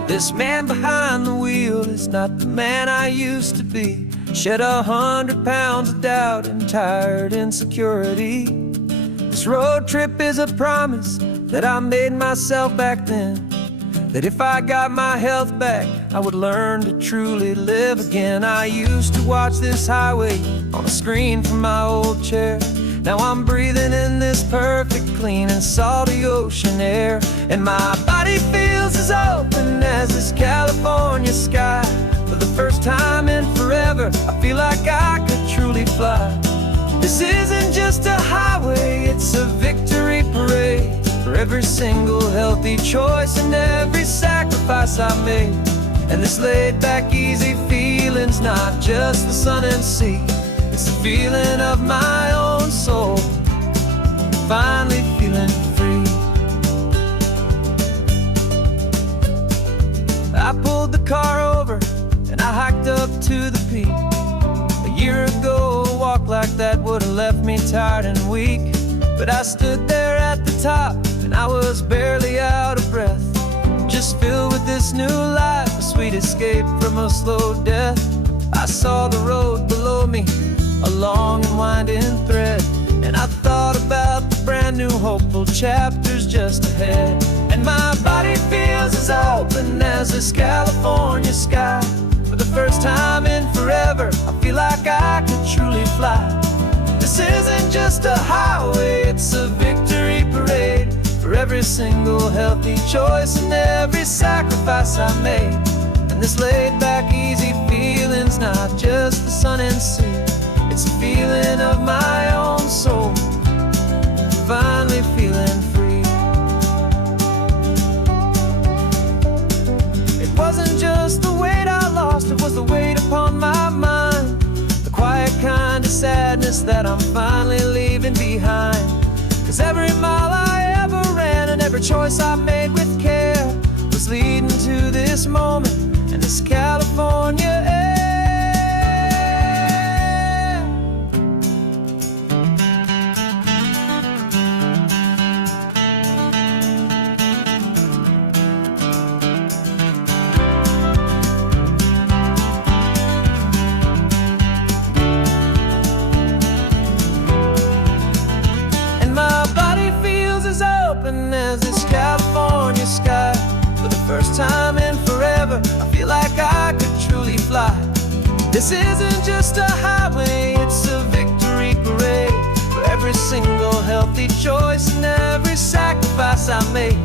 This man behind the wheel is not the man I used to be. Shed 100 pounds of doubt and tired insecurity. This road trip is a promise that I made myself back then, that if I got my health back, I would learn to truly live again. I used to watch this highway on a screen from my old chair. Now I'm breathing in this perfect, clean and salty ocean air, and my body feels as open as this California sky. For the first time in forever, I feel like I could truly fly. This isn't just a highway, it's a victory parade, for every single healthy choice and every sacrifice I made. And this laid back, easy feeling's not just the sun and sea, it's the feeling of my own soul, finally feeling free. I pulled the car over and I hiked up to the peak. A year ago, a walk like that would have left me tired and weak, but I stood there at the top and I was barely out of breath, just filled with this new life, a sweet escape from a slow death. I saw the road below me, a long and winding thread, and I thought about the brand new hopeful chapters just ahead. And my body feels as open as this California sky. For the first time in forever, I feel like I could truly fly. This isn't just a highway, it's a victory parade, for every single healthy choice and every sacrifice I made. And this laid back, easy feeling's not just the sun and sea, it's a feeling of my own soul, finally feeling free. It wasn't just the weight I lost, it was the weight upon my mind, the quiet kind of sadness that I'm finally leaving behind. 'Cause every mile I ever ran and every choice I made with care was leading to this moment and this California air. As this California sky, for the first time in forever, I feel like I could truly fly. This isn't just a highway, it's a victory parade for every single healthy choice and every sacrifice I made.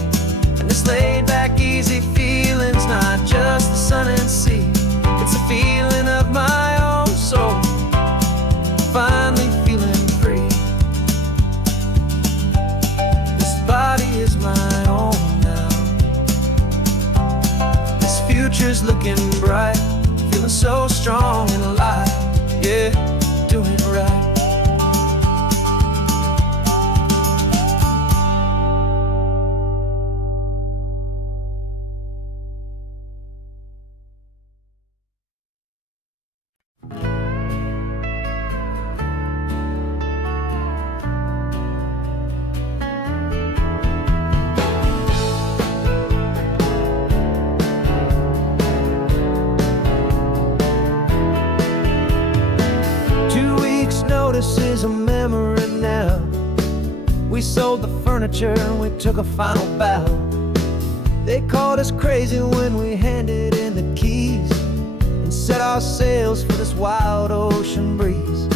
And this laid back, easy feeling's not just the sun and sea, it's a feeling of my own soul, finally feeling free. Body is my own now. This future's looking bright, feeling so strong and alive. Yeah, doing it right. This is a memory now. We sold the furniture and we took a final bow. They called us crazy when we handed in the keys and set our sails for this wild ocean breeze.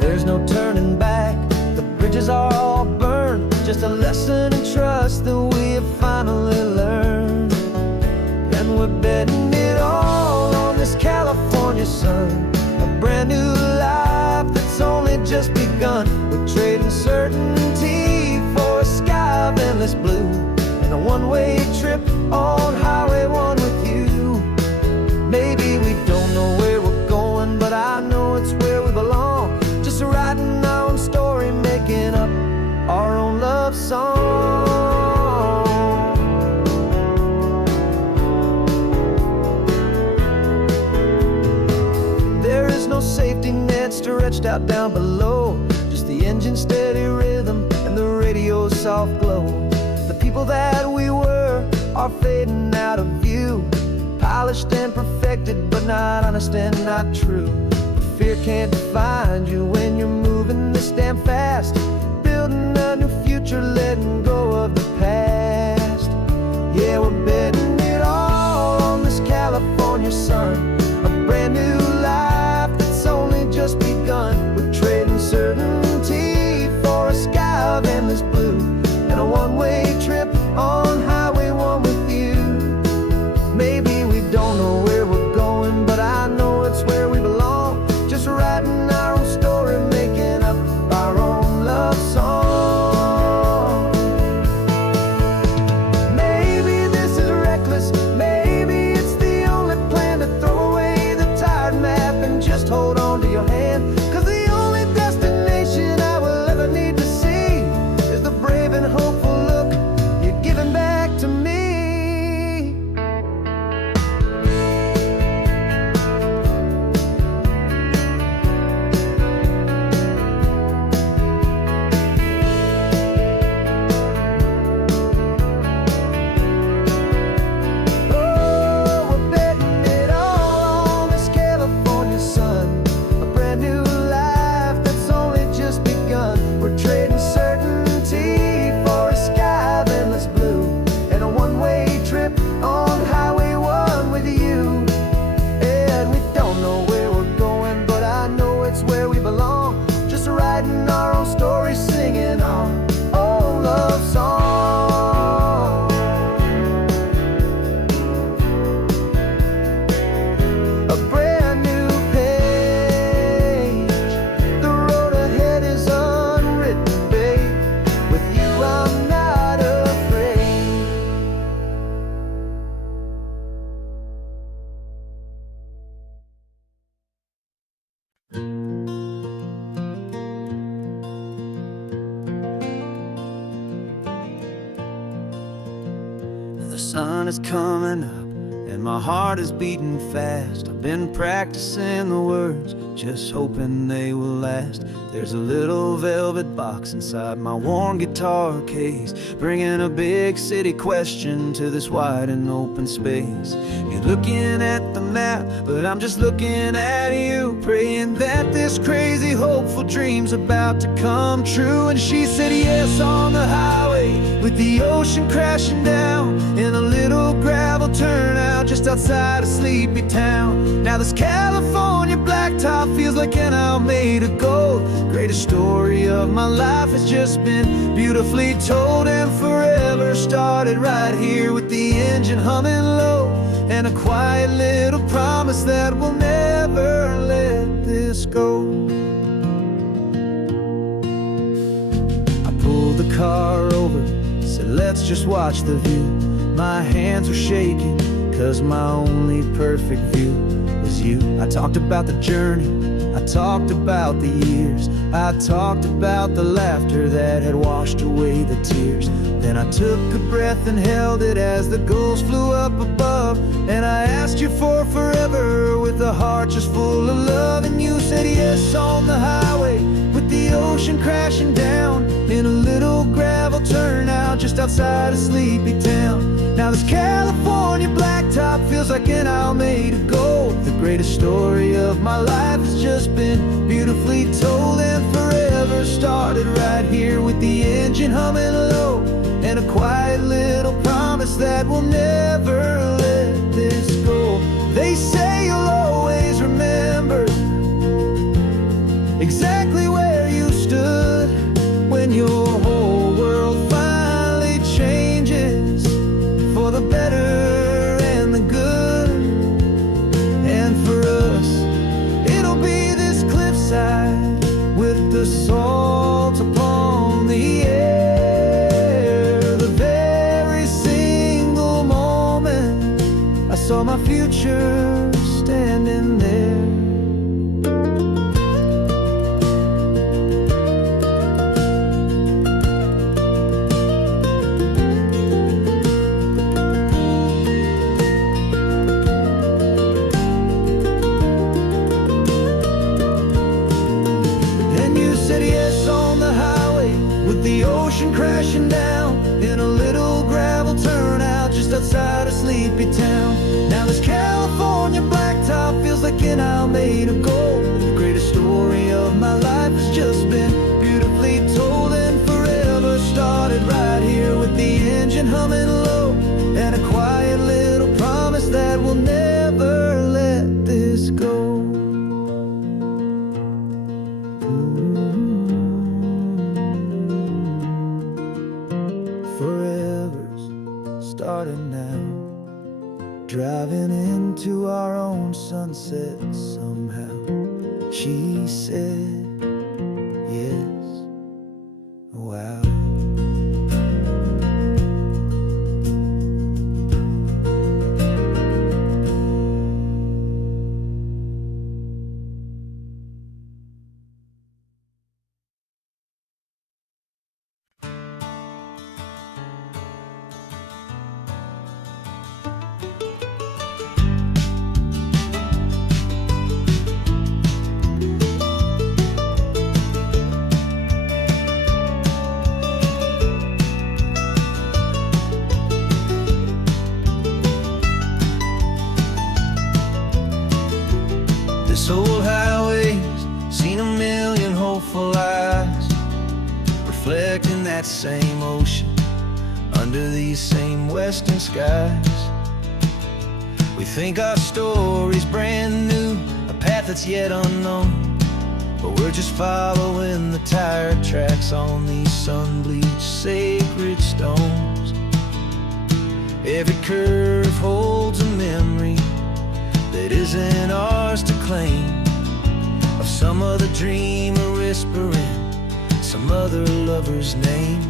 There's no turning back, the bridges are all burned, just a lesson in trust that we have finally learned. And we're betting it all on this California sun, a brand new life that's only just begun. We're trading certainty for a sky of endless blue and a one-way trip on Highway 1 with you. Maybe we don't know where we're going, but I know it's where we belong. Just writing our own story, making up our own love song. There is no safety net stretched out down below, just the engine's steady rhythm and the radio's soft glow. The people that we were are fading out of view, polished and perfected, but not honest and not true. Fear can't define you when you're moving this damn fast, building a new future, letting go of the past. Yeah, we're betting it all on this California sun, a brand new life that's only just begun. We're trading certainty for a sky of endless blue and a one-way trip on Highway 1 with you. Maybe we don't know where we're going, but I know it's where we belong. Just writing our own story, making up our own love song. The sun is coming up and my heart is beating fast. I've been practicing the words, just hoping they will last. There's a little velvet box inside my worn guitar case, bringing a big city question to this wide and open space. You're looking at the map, but I'm just looking at you, praying that this crazy hopeful dream's about to come true. And she said yes on the highway, with the ocean crashing down, in a little gravel turnout just outside of sleepy town. Now this California blacktop feels like an isle made of gold. Greatest story of my life has just been beautifully told, and forever started right here with the engine humming low, and a quiet little promise that we'll never let this go. I pulled the car over, said let's just watch the view. My hands were shaking, cause my only perfect view was you. I talked about the journey, I talked about the years, I talked about the laughter that had washed away the tears. Then I took a breath and held it as the gulls flew up above, and I asked you for forever with a heart just full of love. And you said yes on the highway, with the ocean crashing down, in a little gravel turnout just outside of sleepy town. Now this California blacktop feels like an isle made of gold. The greatest story of my life has just been beautifully told, and forever started right here with the engine humming low, and a quiet little promise that we'll never let this go. They say you'll always remember exactly where you stood when your whole world finally changes for the better and the good. And for us, it'll be this cliffside with the salt upon the air. The very single moment I saw my future standing there. Crashing down in a little gravel turnout just outside of sleepy town. Now this California blacktop feels like an isle made of gold. The greatest story of my life has just been beautifully told, and forever started right here with the engine humming low, and a quiet little promise that we'll never let this go. Starting now, driving into our own sunset somehow. She said yes, wow. This old highway's seen a million hopeful eyes, reflecting that same ocean under these same western skies. We think our story's brand new, a path that's yet unknown, but we're just following the tire tracks on these sun-bleached sacred stones. Every curve holds a memory that isn't ours to claim, of some other dreamer whispering some other lover's name.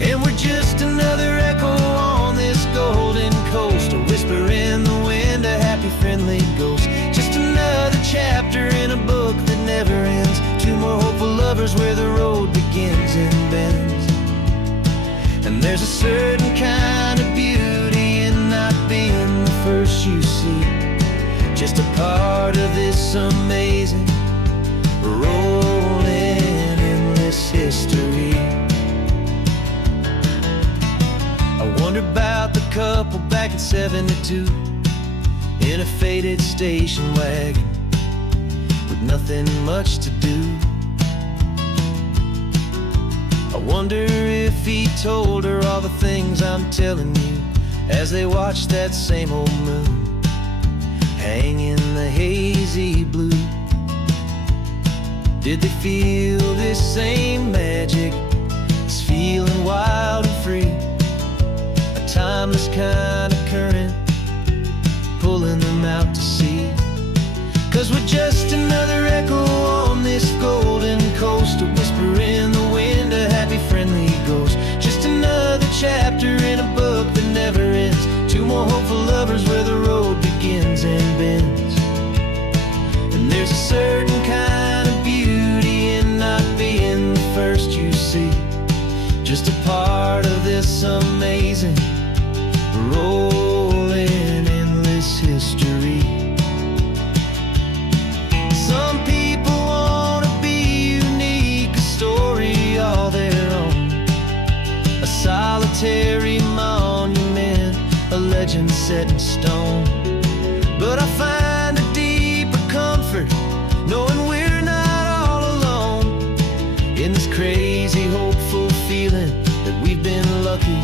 And we're just another echo on this golden coast, a whisper in the wind, a happy friendly ghost. Just another chapter in a book that never ends, two more hopeful lovers where the road begins and bends. And there's a certain kind of beauty part of this amazing, rolling, endless history. I wonder about the couple back in '72 in a faded station wagon with nothing much to do. I wonder if he told her all the things I'm telling you as they watched that same old moon hang in the hazy blue. Did they feel this same magic, this feeling wild and free, a timeless kind of current pulling them out to sea? 'Cause we're just another echo on this golden coast, a whisper in the wind, a happy friendly ghost. Just another chapter in a book that never ends, two more hopeful lovers where the road begins and bends. And there's a certain kind of beauty in not being the first you see, just a part of this amazing, rolling, endless history. Some people wanna be unique, a story all their own, a solitary monument, a legend set in stone. But I find a deeper comfort knowing we're not all alone in this crazy, hopeful feeling that we've been lucky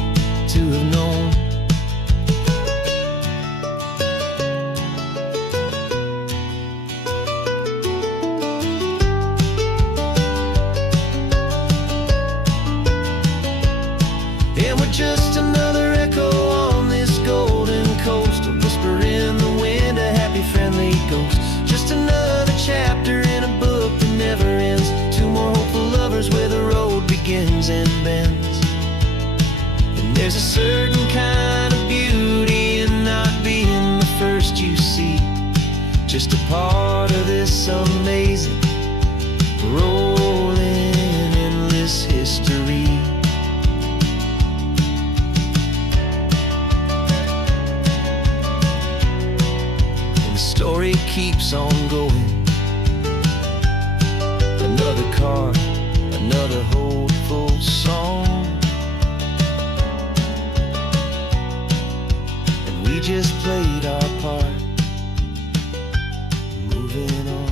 to have known. And we're just another echo on this golden coast, a whisper in the wind, a happy friendly ghost. Just another chapter in a book that never ends, two more hopeful lovers where the road begins and bends. And there's a certain kind of beauty in not being the first you see, just a part of this amazing, rolling, endless history. Story keeps on going. Another card, another hopeful song, and we just played our part, moving on.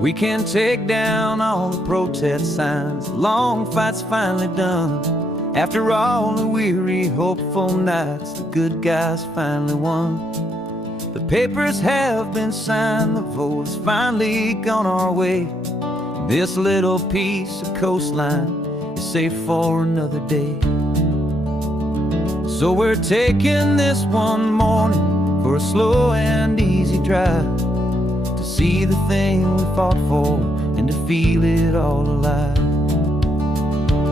We can take down all the protest signs, long fight's finally done. After all the weary, hopeful nights, the good guys finally won. The papers have been signed, the vote has finally gone our way. This little piece of coastline is safe for another day. So we're taking this one morning for a slow and easy drive, to see the thing we fought for and to feel it all alive.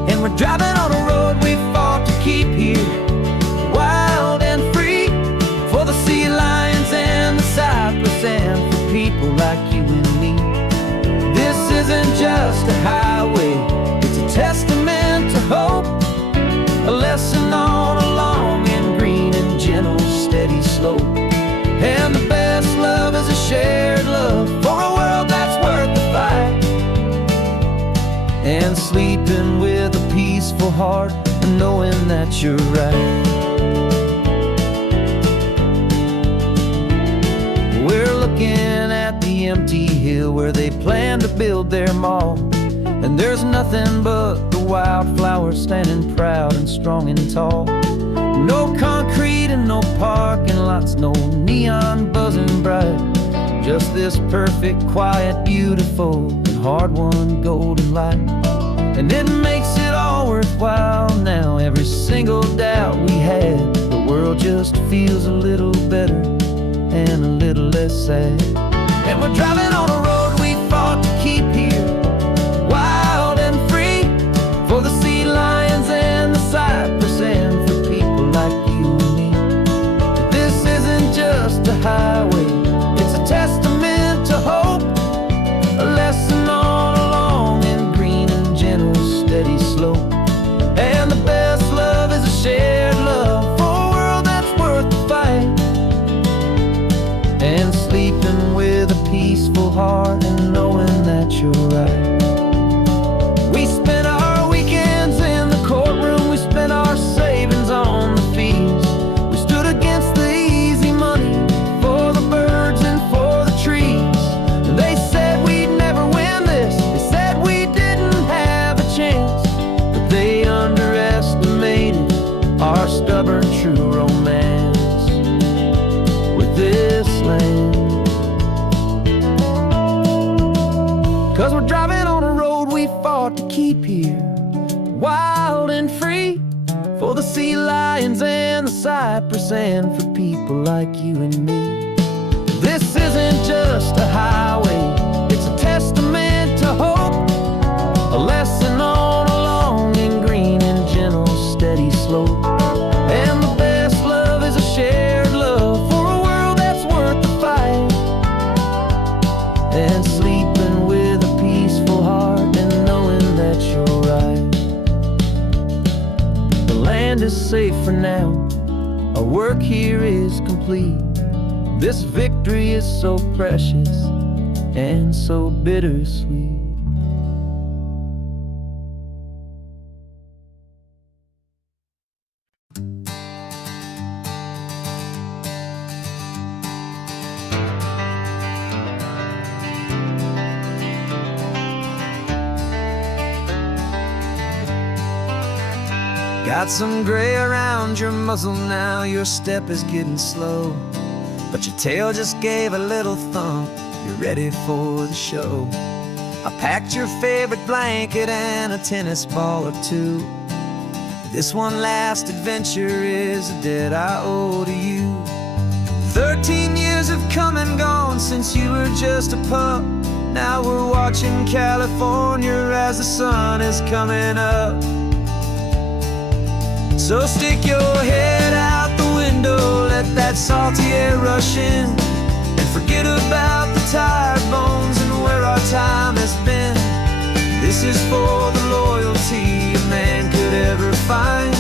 And we're driving on a road we fought to keep here, wild and free, for the sea lions and the cypress and for people like you and me. This isn't just a highway, it's a testament to hope, a lesson on a long and green and gentle steady slope. And the best love is a shared love for a world that's worth the fight, and sleeping with a peaceful heart and knowing that you're right. We're looking at the empty hill where they plan to build their mall, and there's nothing but the wildflowers standing proud and strong and tall. No concrete and no parking lots, no neon buzzing bright, just this perfect, quiet, beautiful, and hard-won golden light. And it makes it all worthwhile now, every single doubt we had. The world just feels a little better and a little less sad. And we're driving on a road we fought to keep here, wild and free, for the heart and knowing that you're right. We spent our weekends in the courtroom, we spent our savings on the fees. We stood against the easy money for the birds and for the trees. And they said we'd never win this, they said we didn't have a chance, but they underestimated our stubborn true romance with this land. 'Cause we're driving on a road we fought to keep here, wild and free, for the sea lions and the cypress and for people like you and me. This isn't just a highway, it's a testament to hope, a lesson on a long and green and gentle steady slope. And the best love is a shared love for a world that's worth the fight, and sleeping with a peaceful heart and knowing that you're right. The land is safe for now, our work here is complete. This victory is so precious and so bittersweet. Got some gray around your muzzle now, your step is getting slow, but your tail just gave a little thump, you're ready for the show. I packed your favorite blanket and a tennis ball or two. This one last adventure is a debt I owe to you. 13 years have come and gone since you were just a pup. Now we're watching California as the sun is coming up. So stick your head out the window, let that salty air rush in, and forget about the tired bones and where our time has been. This is for the loyalty a man could ever find,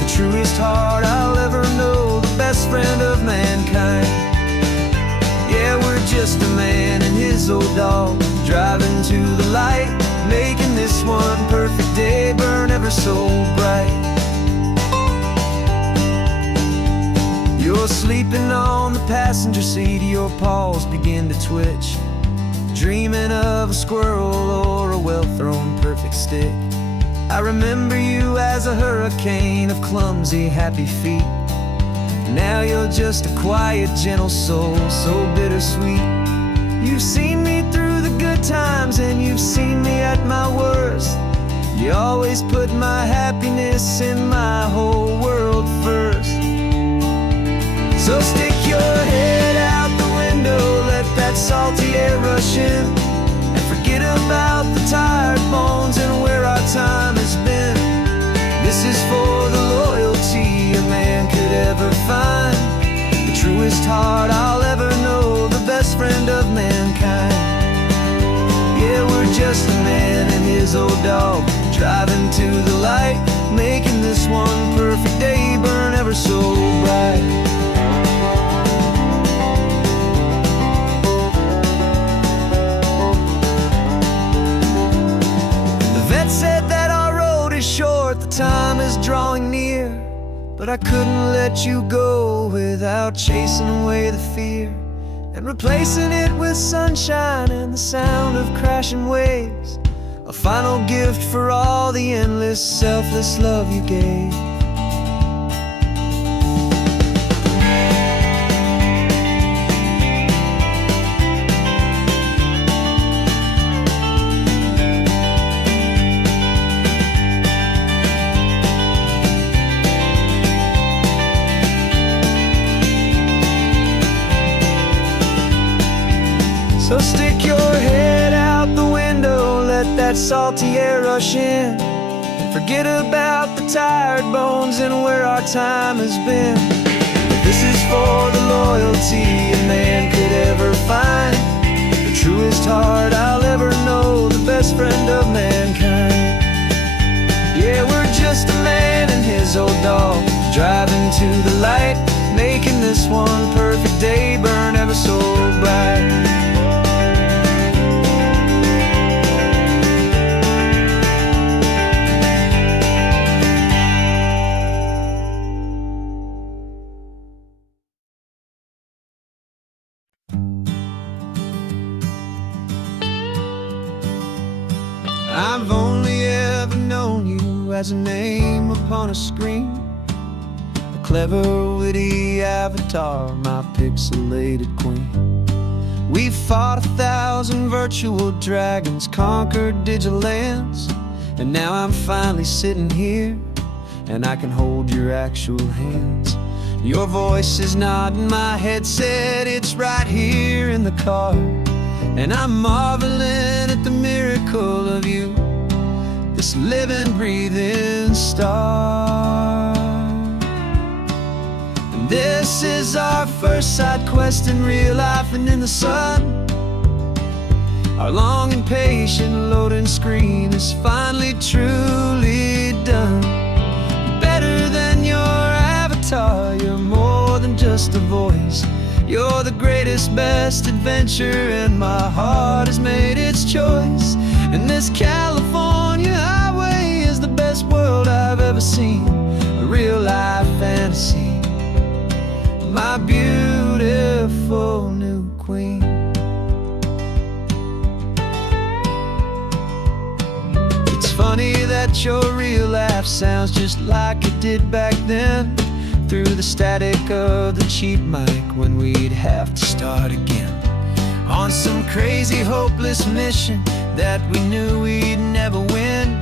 the truest heart I'll ever know, the best friend of mankind. Yeah, we're just a man and his old dog, driving to the light, making this one perfect day burn ever so bright. You're sleeping on the passenger seat, your paws begin to twitch, dreaming of a squirrel or a well-thrown perfect stick. I remember you as a hurricane of clumsy, happy feet. Now you're just a quiet, gentle soul, so bittersweet. You've seen me through the good times and you've seen me at my worst. You always put my happiness in my whole world first. So stick your head out the window, let that salty air rush in, and forget about the tired bones and where our time has been. This is for the loyalty a man could ever find, the truest heart I'll ever know, the best friend of mankind. Yeah, we're just a man and his old dog, driving to the light, making this one perfect day burn ever so bright. Said that our road is short, the time is drawing near, but I couldn't let you go without chasing away the fear and replacing it with sunshine and the sound of crashing waves, a final gift for all the endless, selfless love you gave. So stick your head out the window, let that salty air rush in, and forget about the tired bones and where our time has been. This is for the loyalty a man could ever find, the truest heart I'll ever know, the best friend of mankind. Yeah, we're just a man and his old dog, driving to the light, making this one perfect day burn ever so bright. I've only ever known you as a name upon a screen, a clever, witty avatar, my pixelated queen. We've fought 1,000 virtual dragons, conquered digital lands, and now I'm finally sitting here, and I can hold your actual hands. Your voice is not in my headset, it's right here in the car, and I'm marveling at the miracle of you, this living, breathing star. And this is our first side quest in real life and in the sun. Our long and patient loading screen is finally truly done. Better than your avatar, you're more than just a voice. You're the greatest, best adventure, and my heart has made its choice. And this California highway is the best world I've ever seen, a real life fantasy, my beautiful new queen. It's funny that your real life sounds just like it did back then, through the static of the cheap mic when we'd have to start again, on some crazy hopeless mission that we knew we'd never win.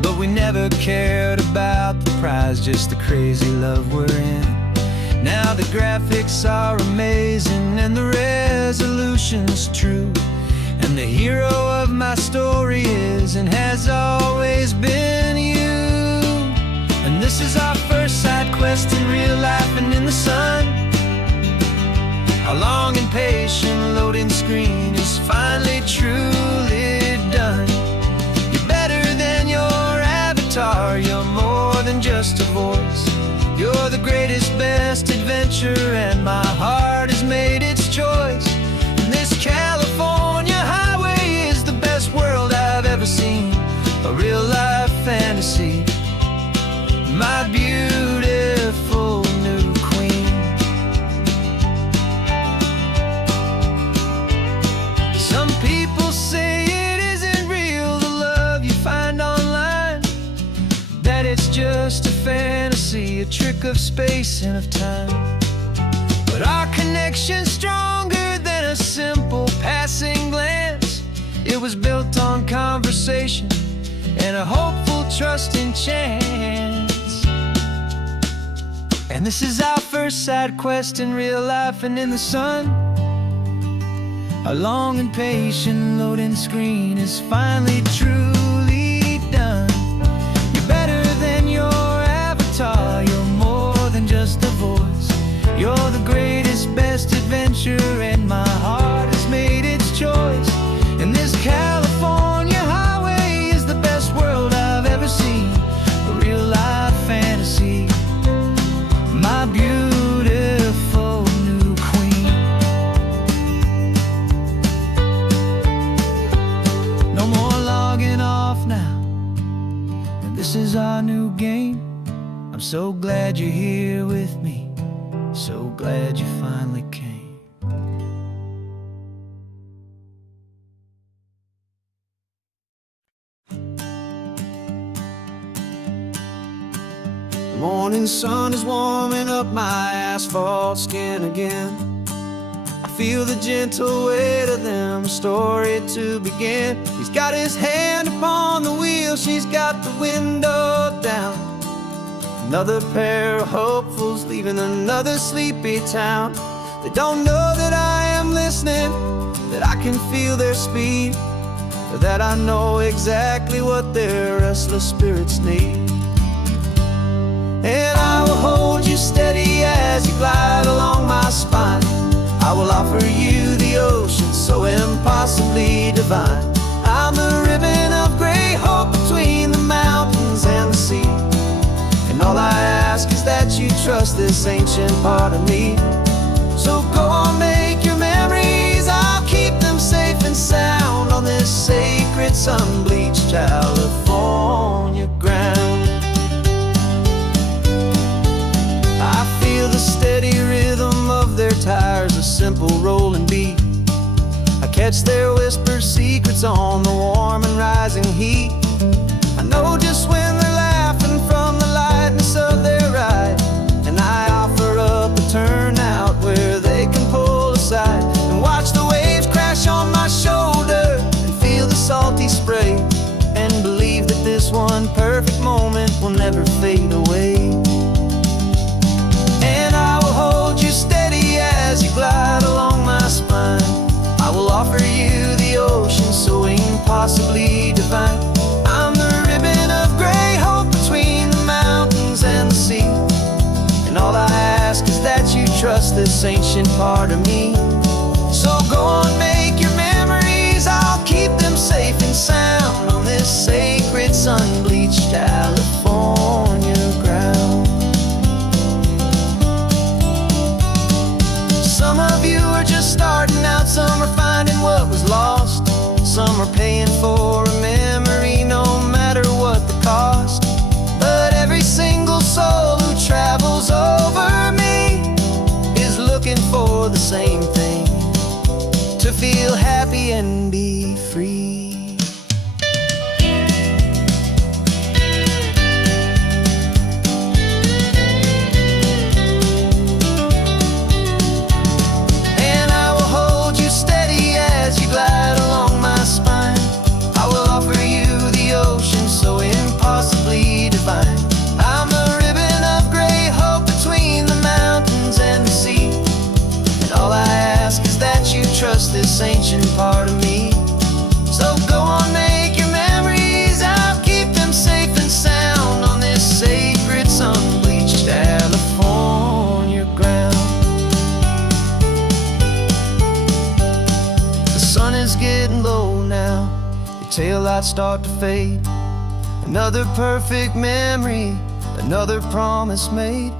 But we never cared about the prize, just the crazy love we're in. Now the graphics are amazing and the resolution's true, and the hero of my story is and has always been you. And this is our first side quest in real life and in the sun. Our long and patient loading screen is finally truly done. You're better than your avatar, you're more than just a voice. You're the greatest, best adventure, and my heart has made its choice. And this California highway is the best world I've ever seen, a real life fantasy, my beautiful new queen. Some people say it isn't real, the love you find online, that it's just a fantasy, a trick of space and of time. But our connection's stronger than a simple passing glance. It was built on conversation and a hopeful, trusting chance. And this is our first side quest in real life and in the sun. Our long and patient loading screen is finally truly done. You're better than your avatar, you're more than just a voice. You're the greatest, best adventure, and my heart has made its choice. And this California highway is the best world I've ever seen, a real life fantasy, my beautiful new queen. No more logging off now, and this is our new game. I'm so glad you're here with me, so glad you finally came. The morning sun is warming up my asphalt skin again. I feel the gentle weight of them, story to begin. He's got his hand upon the wheel, she's got the window down. Another pair of hopefuls leaving another sleepy town. They don't know that I am listening, that I can feel their speed, or that I know exactly what their restless spirits need. And I will hold you steady as you glide along my spine. I will offer you the ocean so impossibly divine. I'm the ribbon of gray hope between the mountains and the sea. And all I ask is that you trust this ancient part of me. So go on, make your memories, I'll keep them safe and sound on this sacred sun-bleached California ground. I feel the steady rhythm of their tires, a simple rolling beat. I catch their whispered secrets on the warm and rising rising heat. I know just when they're laughing from the lightness of their ride, and I offer up a turnout where they can pull aside and watch the waves crash on my shoulder and feel the salty spray, and believe that this one perfect moment will never fade away. And I will hold you steady as you glide along my spine. I will offer you the ocean so impossibly divine. I'm the ribbon of gray hope between the mountains and the sea, and all I ask is that you trust this ancient part of me. So go on, make your memories, I'll keep them safe and sound on this sacred sun-bleached California ground. Some of you are just starting out, some are finding what was lost, some are paying for a memory no matter what the cost. But every single soul who travels over me is looking for the same thing: to feel happy and be free. And I will hold you steady as you glide along my spine. I will offer you the ocean so impossibly divine. I'm the ribbon of gray hope between the mountains and the sea, and all I ask is that you trust this ancient part of me. So go on, make your memories, I'll keep them safe and sound on this sacred sun-bleached California ground. The sun is getting low now, your taillights start to fade. Another perfect memory, another promise made.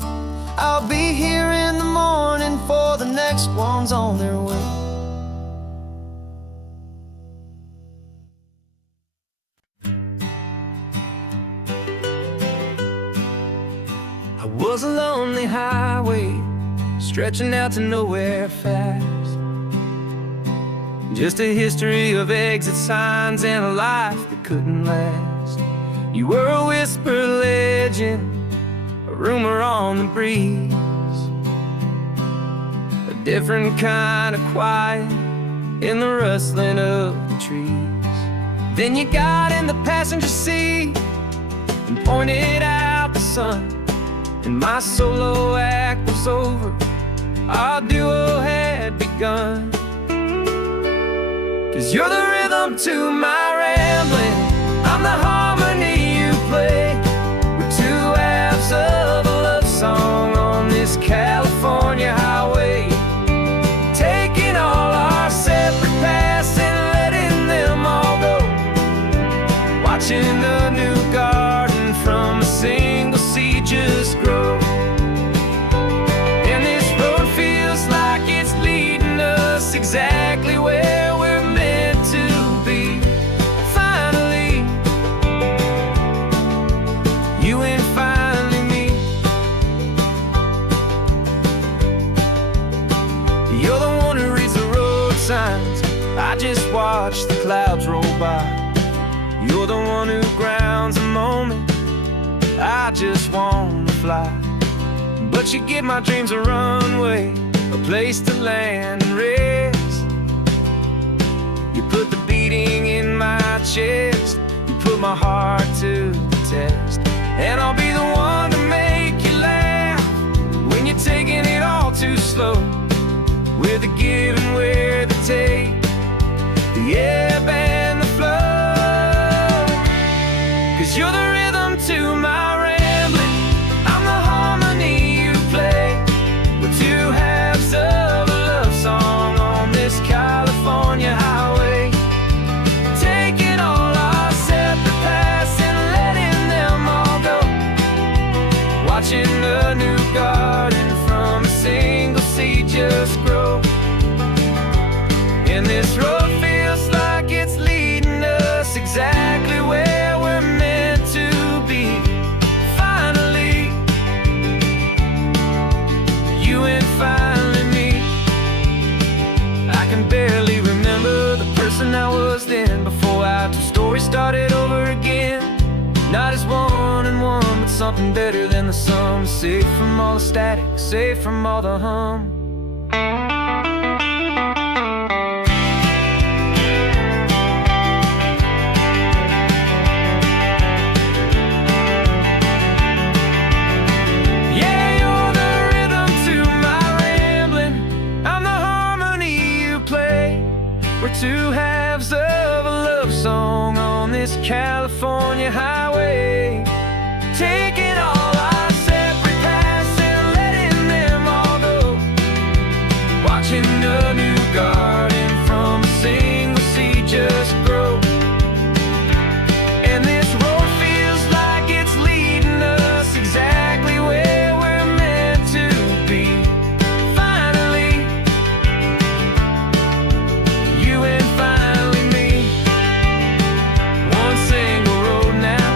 I'll be here in the morning for the next ones on their way. I was a lonely highway stretching out to nowhere fast, just a history of exit signs and a life that couldn't last. You were a whisper legend, a rumor on the breeze, a different kind of quiet in the rustling of the trees. Then you got in the passenger seat and pointed out the sun, and my solo act was over, our duo had begun. 'Cause you're the rhythm to my rambling, I'm the harmony you play. We're two halves of a love song on this California highway, taking all our separate paths and letting them all go, watching a new garden from a single seed just grow. And this road feels like it's leading us exactly where we're meant to be. Finally, you and finally me. You're the one who reads the road signs, I just watch the clouds roll by. You're the one who grounds a moment, I just wanna fly. But you give my dreams a runway, a place to land and rest. You put the beating in my chest, you put my heart to the test. And I'll be the one to make you laugh when you're taking it all too slow. We're the give and we're the take, the ebb and the flow. 'Cause you're the rhythm to my rambling, I'm the harmony you play. We're two halves of a love song on this California highway, taking all our separate paths and letting them all go, watching a new garden from a single seed just grow. And this road feels like it's leading us exactly where we're meant to be. Finally, you and finally me. I can barely remember the person I was then before I took story before we started over again. Not as one and one, but something better than the sum. Safe from all the static, safe from all the hum. We're two halves of a love song on this California highway, taking all our separate paths and letting them all go, watching a new garden from a single seed just grow. And this road feels like it's leading us exactly where we're meant to be. Finally, you and finally me. One single road now,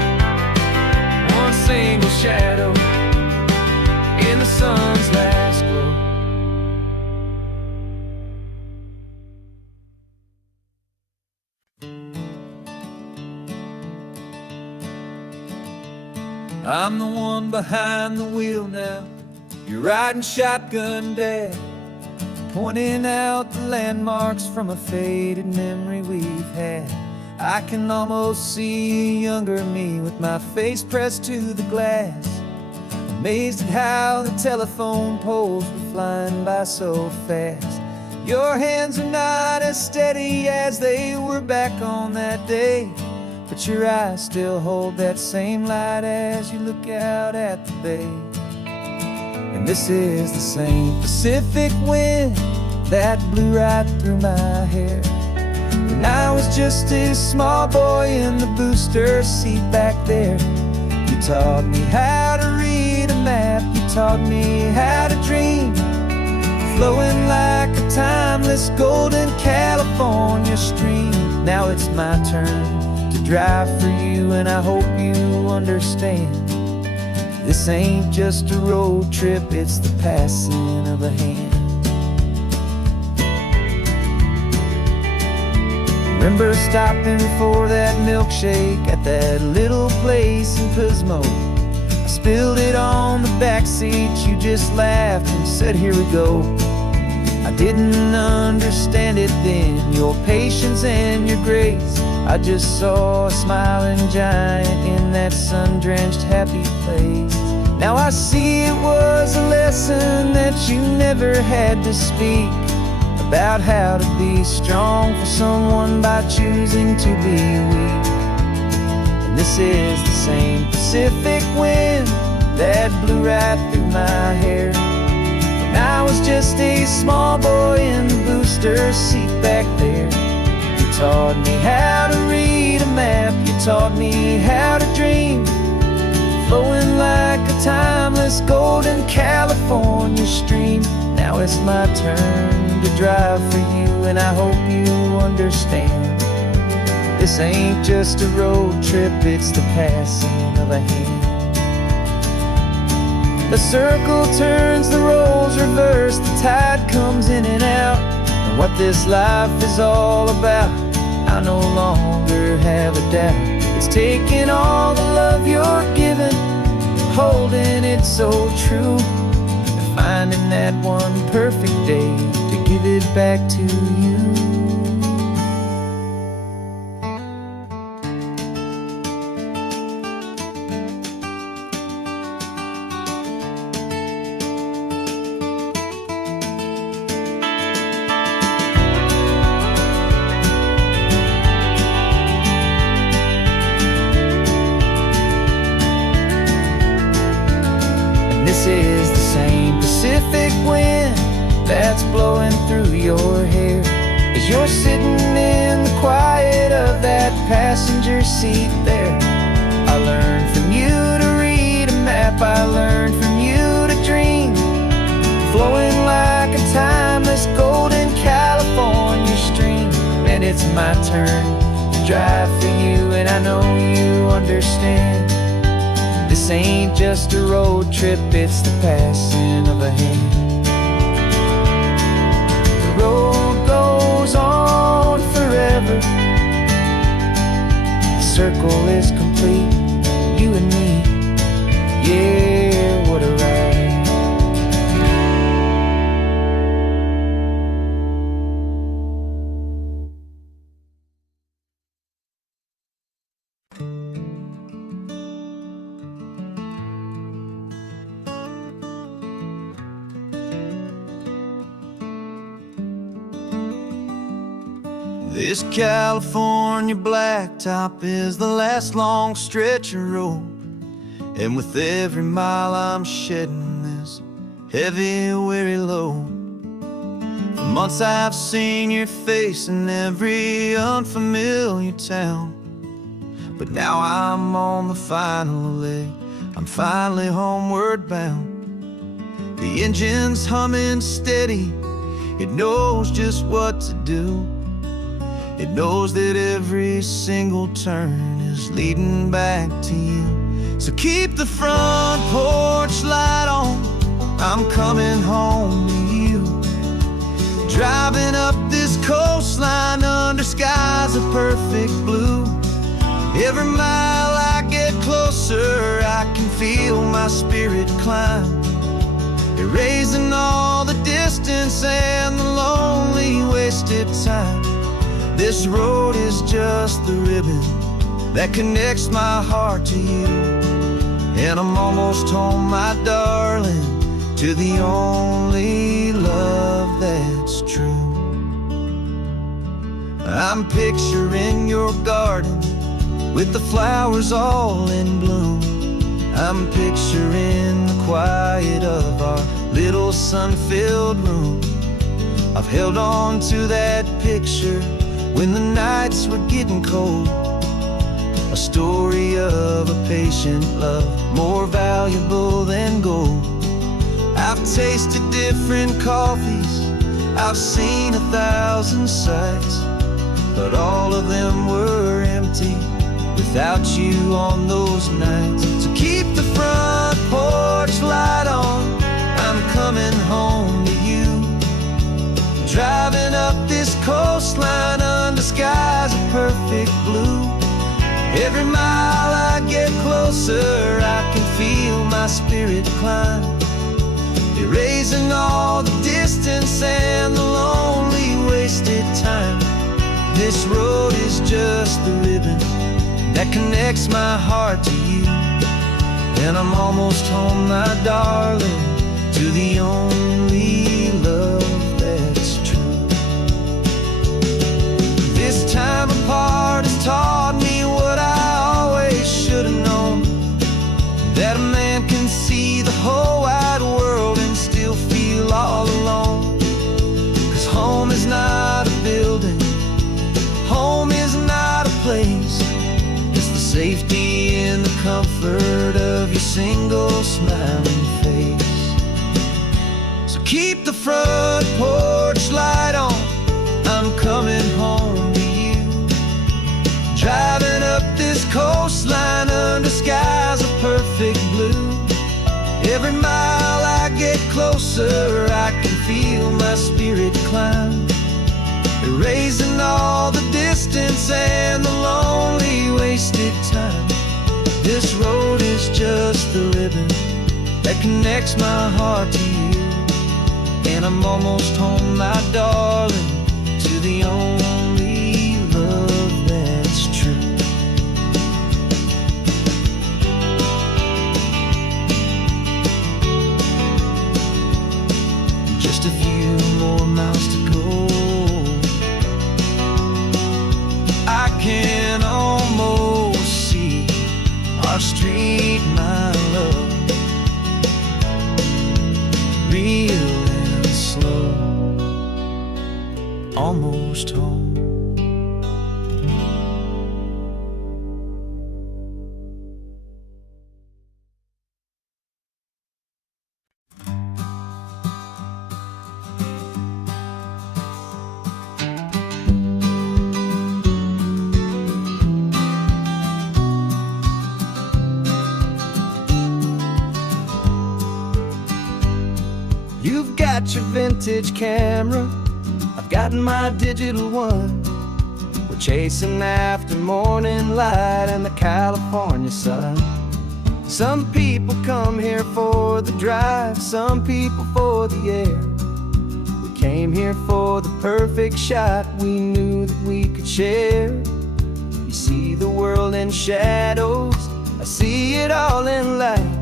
one single shadow in the sun's last glow. I'm the one behind the wheel now. You're riding shotgun, Dad, pointing out the landmarks from a faded memory we've had. I can almost see a younger me with my face pressed to the glass, amazed at how the telephone poles were flying by so fast. Your hands are not as steady as they were back on that day, but your eyes still hold that same light as you look out at the bay. And this is the same Pacific wind that blew right through my hair when I was just a small boy in the booster seat back there. You taught me how to read a map, you taught me how to dream, flowing like a timeless golden California stream. Now it's my turn to drive for you, and I hope you understand. This ain't just a road trip, it's the passing of a hand. Remember stopping for that milkshake at that little place in Pismo? I spilled it on the back seat, you just laughed and said, here we go. I didn't understand it then, your patience and your grace. I just saw a smiling giant in that sun-drenched happy place. Now I see it was a lesson that you never had to speak, about how to be strong for someone by choosing to be weak. And this is the same Pacific wind that blew right through my hair when I was just a small boy in the booster seat back there. You taught me how to read a map, you taught me how to dream, flowing like a timeless golden California stream. Now it's my turn to drive for you, and I hope you understand. This ain't just a road trip, it's the passing of a hand. The circle turns, the roles reverse, the tide comes in and out. And what this life is all about, I no longer have a doubt. It's taking all the love you're giving, holding it so true, and finding that one perfect day to give it back to you. This is the same Pacific wind that's blowing through your hair as you're sitting in the quiet of that passenger seat there. I learned from you to read a map, I learned from you to dream, flowing like a timeless golden California stream. And it's my turn to drive for you, and I know you understand. This ain't just a road trip, it's the passing of a hand. The road goes on forever, circle is complete. You and me, yeah, what a ride. This California blacktop is the last long stretch of road, and with every mile I'm shedding this heavy, weary load. For months I've seen your face in every unfamiliar town, but now I'm on the final leg, I'm finally homeward bound. The engine's humming steady, it knows just what to do. It knows that every single turn is leading back to you. So keep the front porch light on, I'm coming home to you. Driving up this coastline under skies of perfect blue. Every mile I get closer, I can feel my spirit climb, erasing all the distance and the lonely wasted time. This road is just the ribbon that connects my heart to you, and I'm almost home, my darling, to the only love that's true. I'm picturing your garden with the flowers all in bloom. I'm picturing the quiet of our little sun-filled room. I've held on to that picture when the nights were getting cold, a story of a patient love, more valuable than gold. I've tasted different coffees, I've seen 1,000 sights, but all of them were empty without you on those nights. So keep the front porch light on, I'm coming home to you. Driving up this coastline under skies of perfect blue. Every mile I get closer, I can feel my spirit climb, erasing all the distance and the lonely wasted time. This road is just the ribbon that connects my heart to you, and I'm almost home, my darling, to the only love that's true. This time apart has taught me what I always should have known, that a man can see the whole wide world and still feel all alone. 'Cause home is not a building, home is not a place, it's the safety and the comfort of your single smiling face. So keep the front porch light on, I'm coming home to you. Driving up this coastline under skies of perfect blue. Every mile I get closer, I can feel my spirit climb, erasing all the distance and the lonely wasted time. This road is just the ribbon that connects my heart to you, and I'm almost home, my darling, to the only love that's true. Just a few more miles to go, I can almost see our street, my love, real and slow, almost home. You've got your vintage camera, I've got my digital one. We're chasing after the morning light and the California sun. Some people come here for the drive, some people for the air. We came here for the perfect shot we knew that we could share. You see the world in shadows, I see it all in light.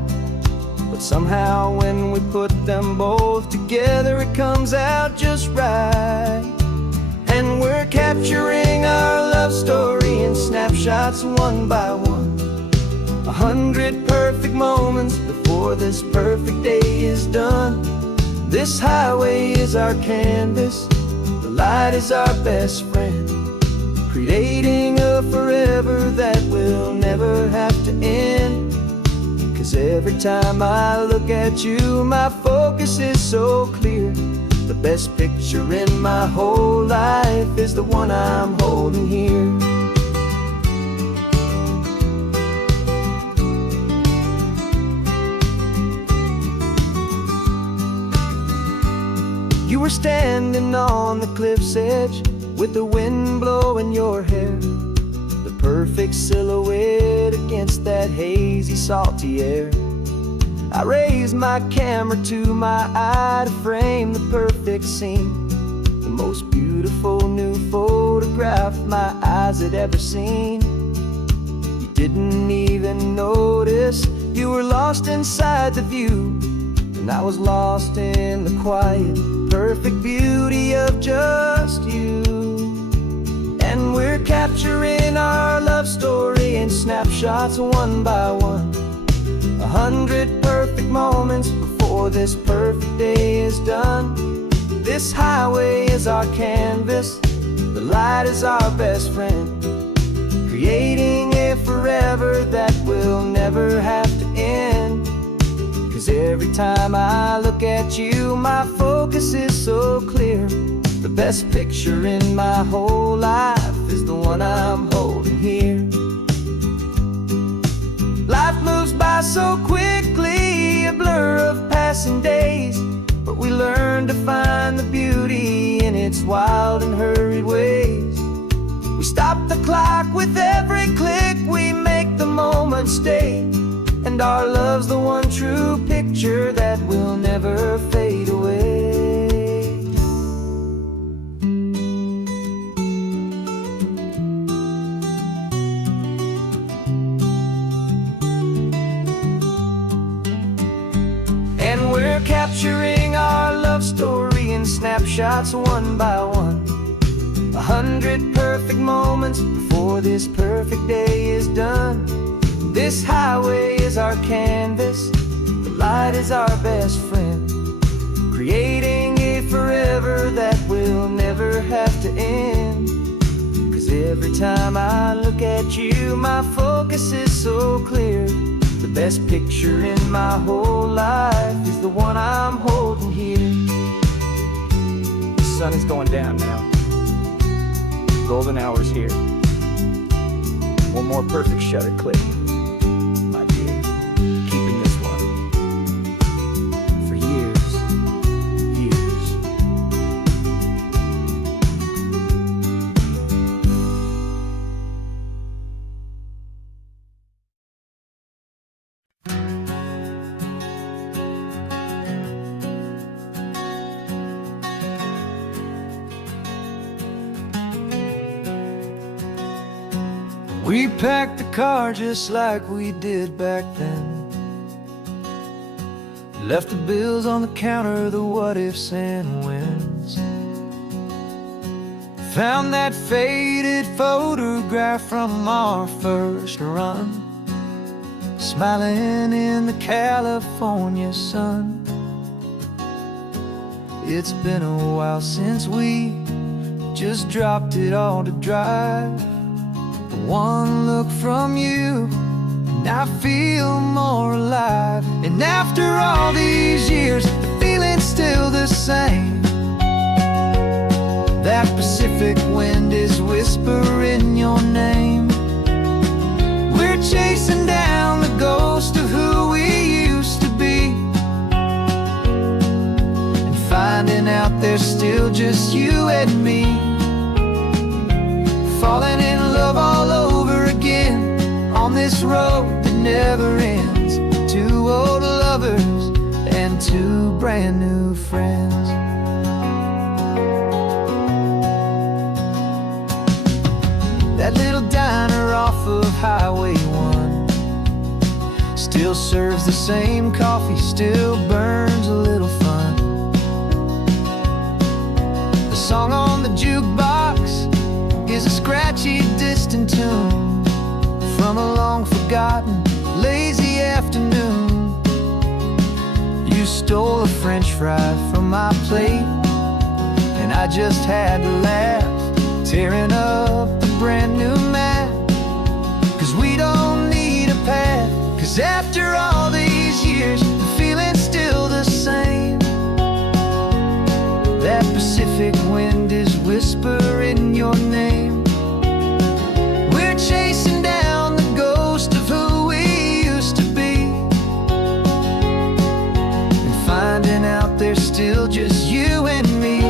But somehow when we put them both together, it comes out just right. And we're capturing our love story in snapshots one by one. 100 perfect moments before this perfect day is done. This highway is our canvas, the light is our best friend, creating a forever that will never have to end. 'Cause every time I look at you, my focus is so clear. The best picture in my whole life is the one I'm holding here. You were standing on the cliff's edge with the wind blowing your hair, the perfect silhouette against that hazy, salty air. I raised my camera to my eye to frame the perfect scene, the most beautiful new photograph my eyes had ever seen. You didn't even notice you were lost inside the view, and I was lost in the quiet, perfect beauty of just you. And we're capturing our love story in snapshots one by one. 100 perfect moments before this perfect day is done. This highway is our canvas, the light is our best friend, creating a forever that will never have to end. 'Cause every time I look at you, my focus is so clear. The best picture in my whole life is the one I'm holding here. Life moves by so quickly, a blur of passing days, but we learn to find the beauty in its wild and hurried ways. We stop the clock with every click, we make the moment stay, and our love's the one true picture that will never fade away. And we're capturing our love story in snapshots one by one. 100 perfect moments before this perfect day is done. This highway is our canvas, the light is our best friend, creating a forever that will never have to end. 'Cause every time I look at you, my focus is so clear. The best picture in my whole life is the one I'm holding here. The sun is going down now. Golden hour's here. One more perfect shutter click, my dear. Keeping this one for years, years. We packed the car just like we did back then. Left the bills on the counter, the what ifs and whens. Found that faded photograph from our first run, smiling in the California sun. It's been a while since we just dropped it all to drive. One look from you and I feel more alive. And after all these years, the feeling's still the same. That Pacific wind is whispering your name. We're chasing down the ghost of who we used to be, and finding out there's still just you and me, falling in love all over this road that never ends. Two old lovers and two brand new friends. That little diner off of Highway 1 still serves the same coffee, still burns a little fun. The song on the jukebox is a scratchy, distant tune from a long-forgotten, lazy afternoon. You stole a French fry from my plate, and I just had to laugh, tearing up the brand new map. 'Cause we don't need a path, 'cause after all these years, the feeling's still the same. That Pacific wind is whispering your name. We're chasing down the ghost of who we used to be, and finding out there's still just you and me.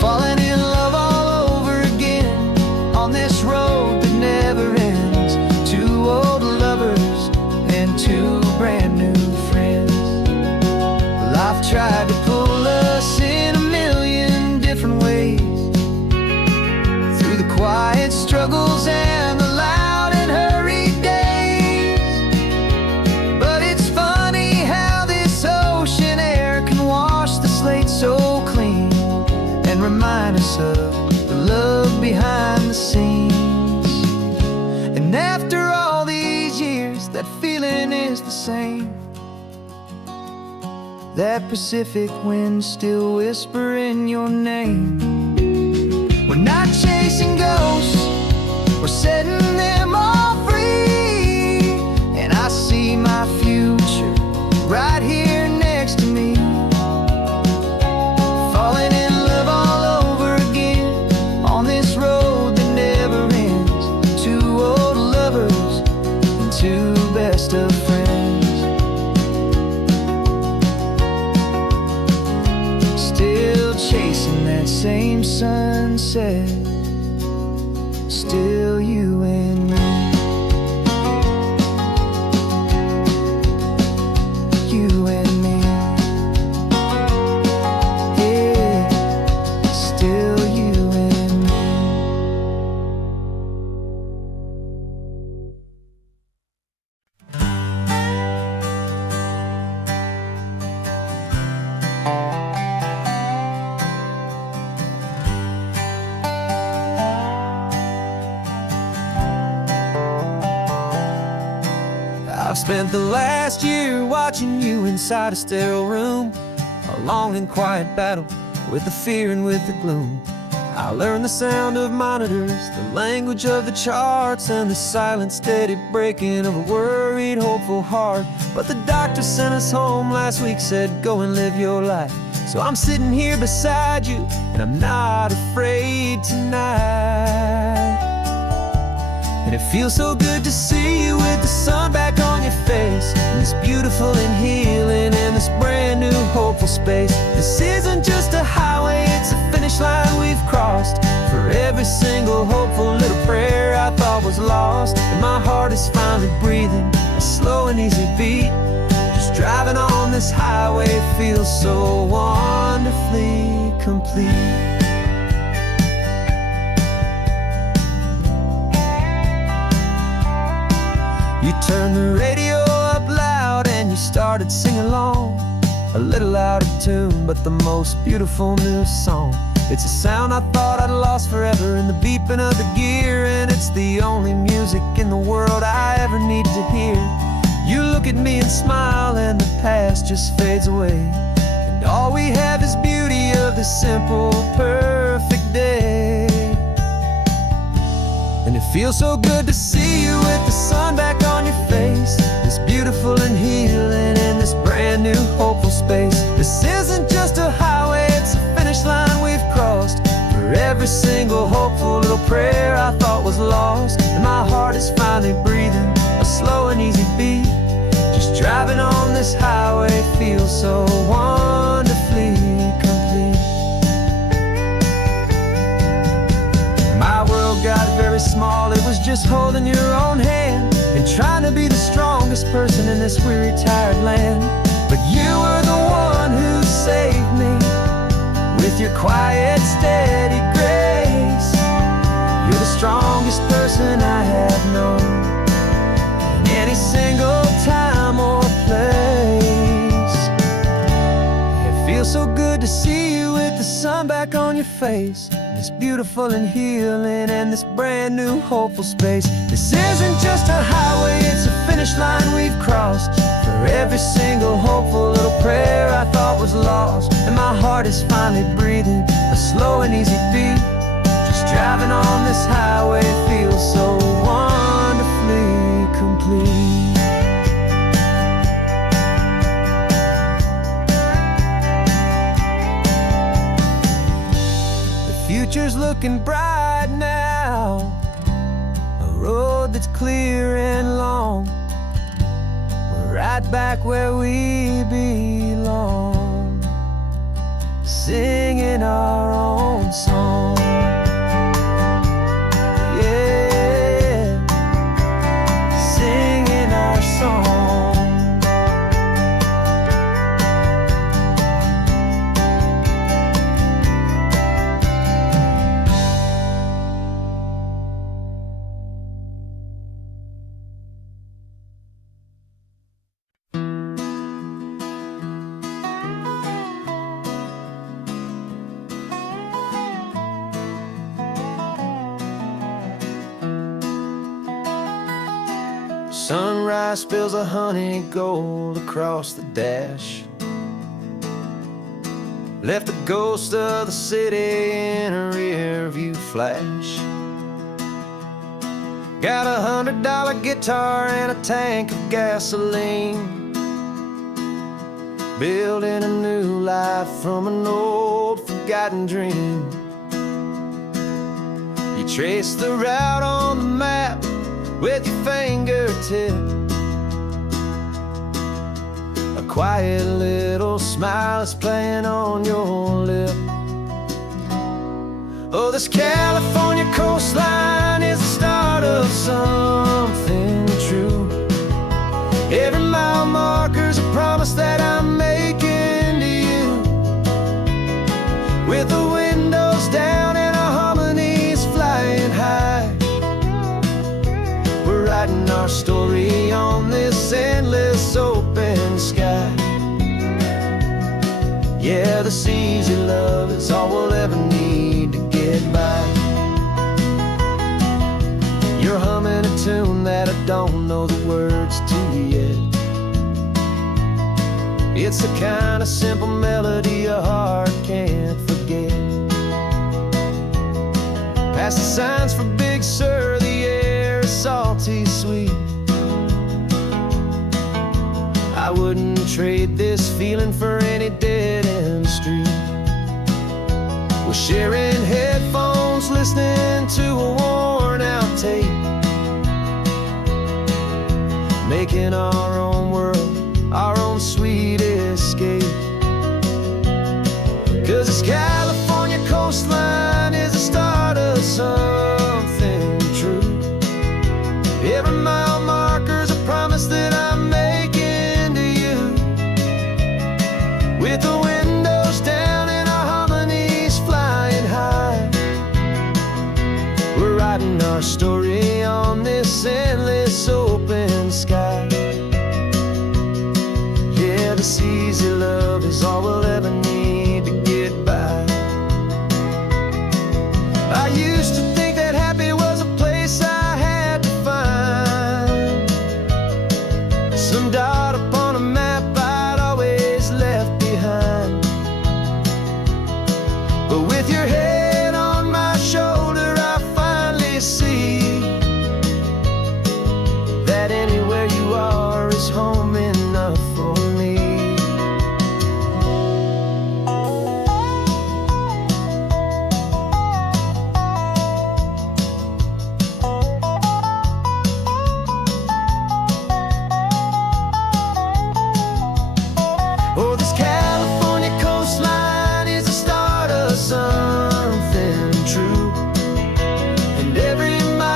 Falling in love all over again on this road that never ends. Two old lovers and two brand new friends. Life tried to pull us in a million different ways, through the quiet struggles and the loud and hurried days. But it's funny how this ocean air can wash the slate so clean, and remind us of the love behind the scenes. And after all these years, that feeling is the same. That Pacific wind still whispering your name. We're not chasing ghosts, we're setting them all free. And I see my future right here next to me. Falling in love all over again on this road that never ends. Two old lovers and two best of friends. Still chasing that same sunset, still you and me. You and me. Yeah, still you and me. I've spent the last year watching you inside a sterile room, a long and quiet battle with the fear and with the gloom. I learned the sound of monitors, the language of the charts, and the silent, steady breaking of a worried, hopeful heart. But the doctor sent us home last week, said go and live your life. So I'm sitting here beside you, and I'm not afraid tonight. And it feels so good to see you with the sun back on your face, and this beautiful and healing in this brand new hopeful space. This isn't just a highway, it's a finish line we've crossed. For every single hopeful little prayer I thought was lost, and my heart is finally breathing a slow and easy beat. Just driving on this highway feels so wonderfully complete. You turned the radio up loud and you started singing along, a little out of tune, but the most beautiful new song. It's a sound I thought I'd lost forever in the beeping of the gear, and it's the only music in the world I ever need to hear. You look at me and smile, and the past just fades away, and all we have is beauty of this simple, perfect day. And it feels so good to see you with the sun back on your face, this beautiful and healing in this brand new hopeful space. This isn't just a highway, it's a finish line we've crossed. For every single hopeful little prayer I thought was lost, and my heart is finally breathing a slow and easy beat. Just driving on this highway feels so wonderfully complete. My world got very small, it was just holding your own this weary, tired land. But you were the one who saved me with your quiet, steady grace. You're the strongest person I have known in any single time or place. It feels so good to see you with the sun back on your face. This beautiful and healing and this brand new hopeful space. This isn't just a highway, it's a finish line we've crossed. For every single hopeful little prayer I thought was lost. And my heart is finally breathing a slow and easy beat. Just driving on this highway feels so wonderfully complete. Future's looking bright now, a road that's clear and long. We're right back where we belong, singing our own song. Yeah, singing our song. Sunrise spills a honey gold across the dash. Left the ghost of the city in a rear view flash. Got a $100 guitar and a tank of gasoline. Building a new life from an old forgotten dream. You trace the route on the map with your fingertip. A quiet little smile is playing on your lip. Oh, this California coastline is the start of something true. Every mile marker's a promise that I'm making to you. With the windows down and our harmonies flying high, writing our story on this endless open sky. Yeah, this easy love is all we'll ever need to get by. You're humming a tune that I don't know the words to yet. It's the kind of simple melody your heart can't forget. Past the signs for Big Sur, the air is salty sweet. I wouldn't trade this feeling for any dead-end street. We're sharing headphones, listening to a worn-out tape, making our own world, our own sweet escape. 'Cause this California coastline is the start of something true. Every mile marker's a promise that I'm making to you. With the windows down and our harmonies flying high, we're writing our story on this endless open sky. Yeah, this easy love is all we'll ever need to get by. I used to think that happy was a place I had to find, some dot upon a map I'd always left behind. But with your head on my shoulder, I finally see that anywhere you are is home enough for me. Oh, this California coastline is the start of something true. And every mile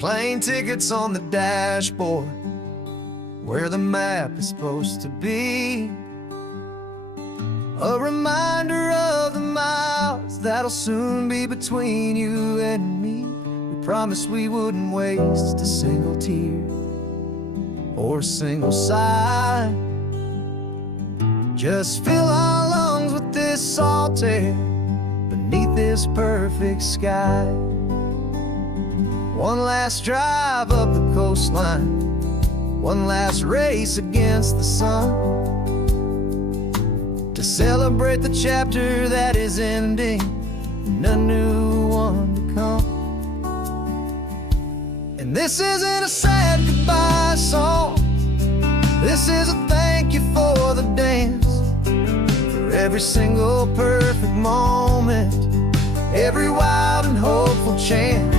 plane tickets on the dashboard, where the map is supposed to be. A reminder of the miles that'll soon be between you and me. We promised we wouldn't waste a single tear or a single sigh. Just fill our lungs with this salt air beneath this perfect sky. One last drive up the coastline, one last race against the sun, to celebrate the chapter that is ending and a new one to come. And this isn't a sad goodbye song, this is a thank you for the dance, for every single perfect moment, every wild and hopeful chance.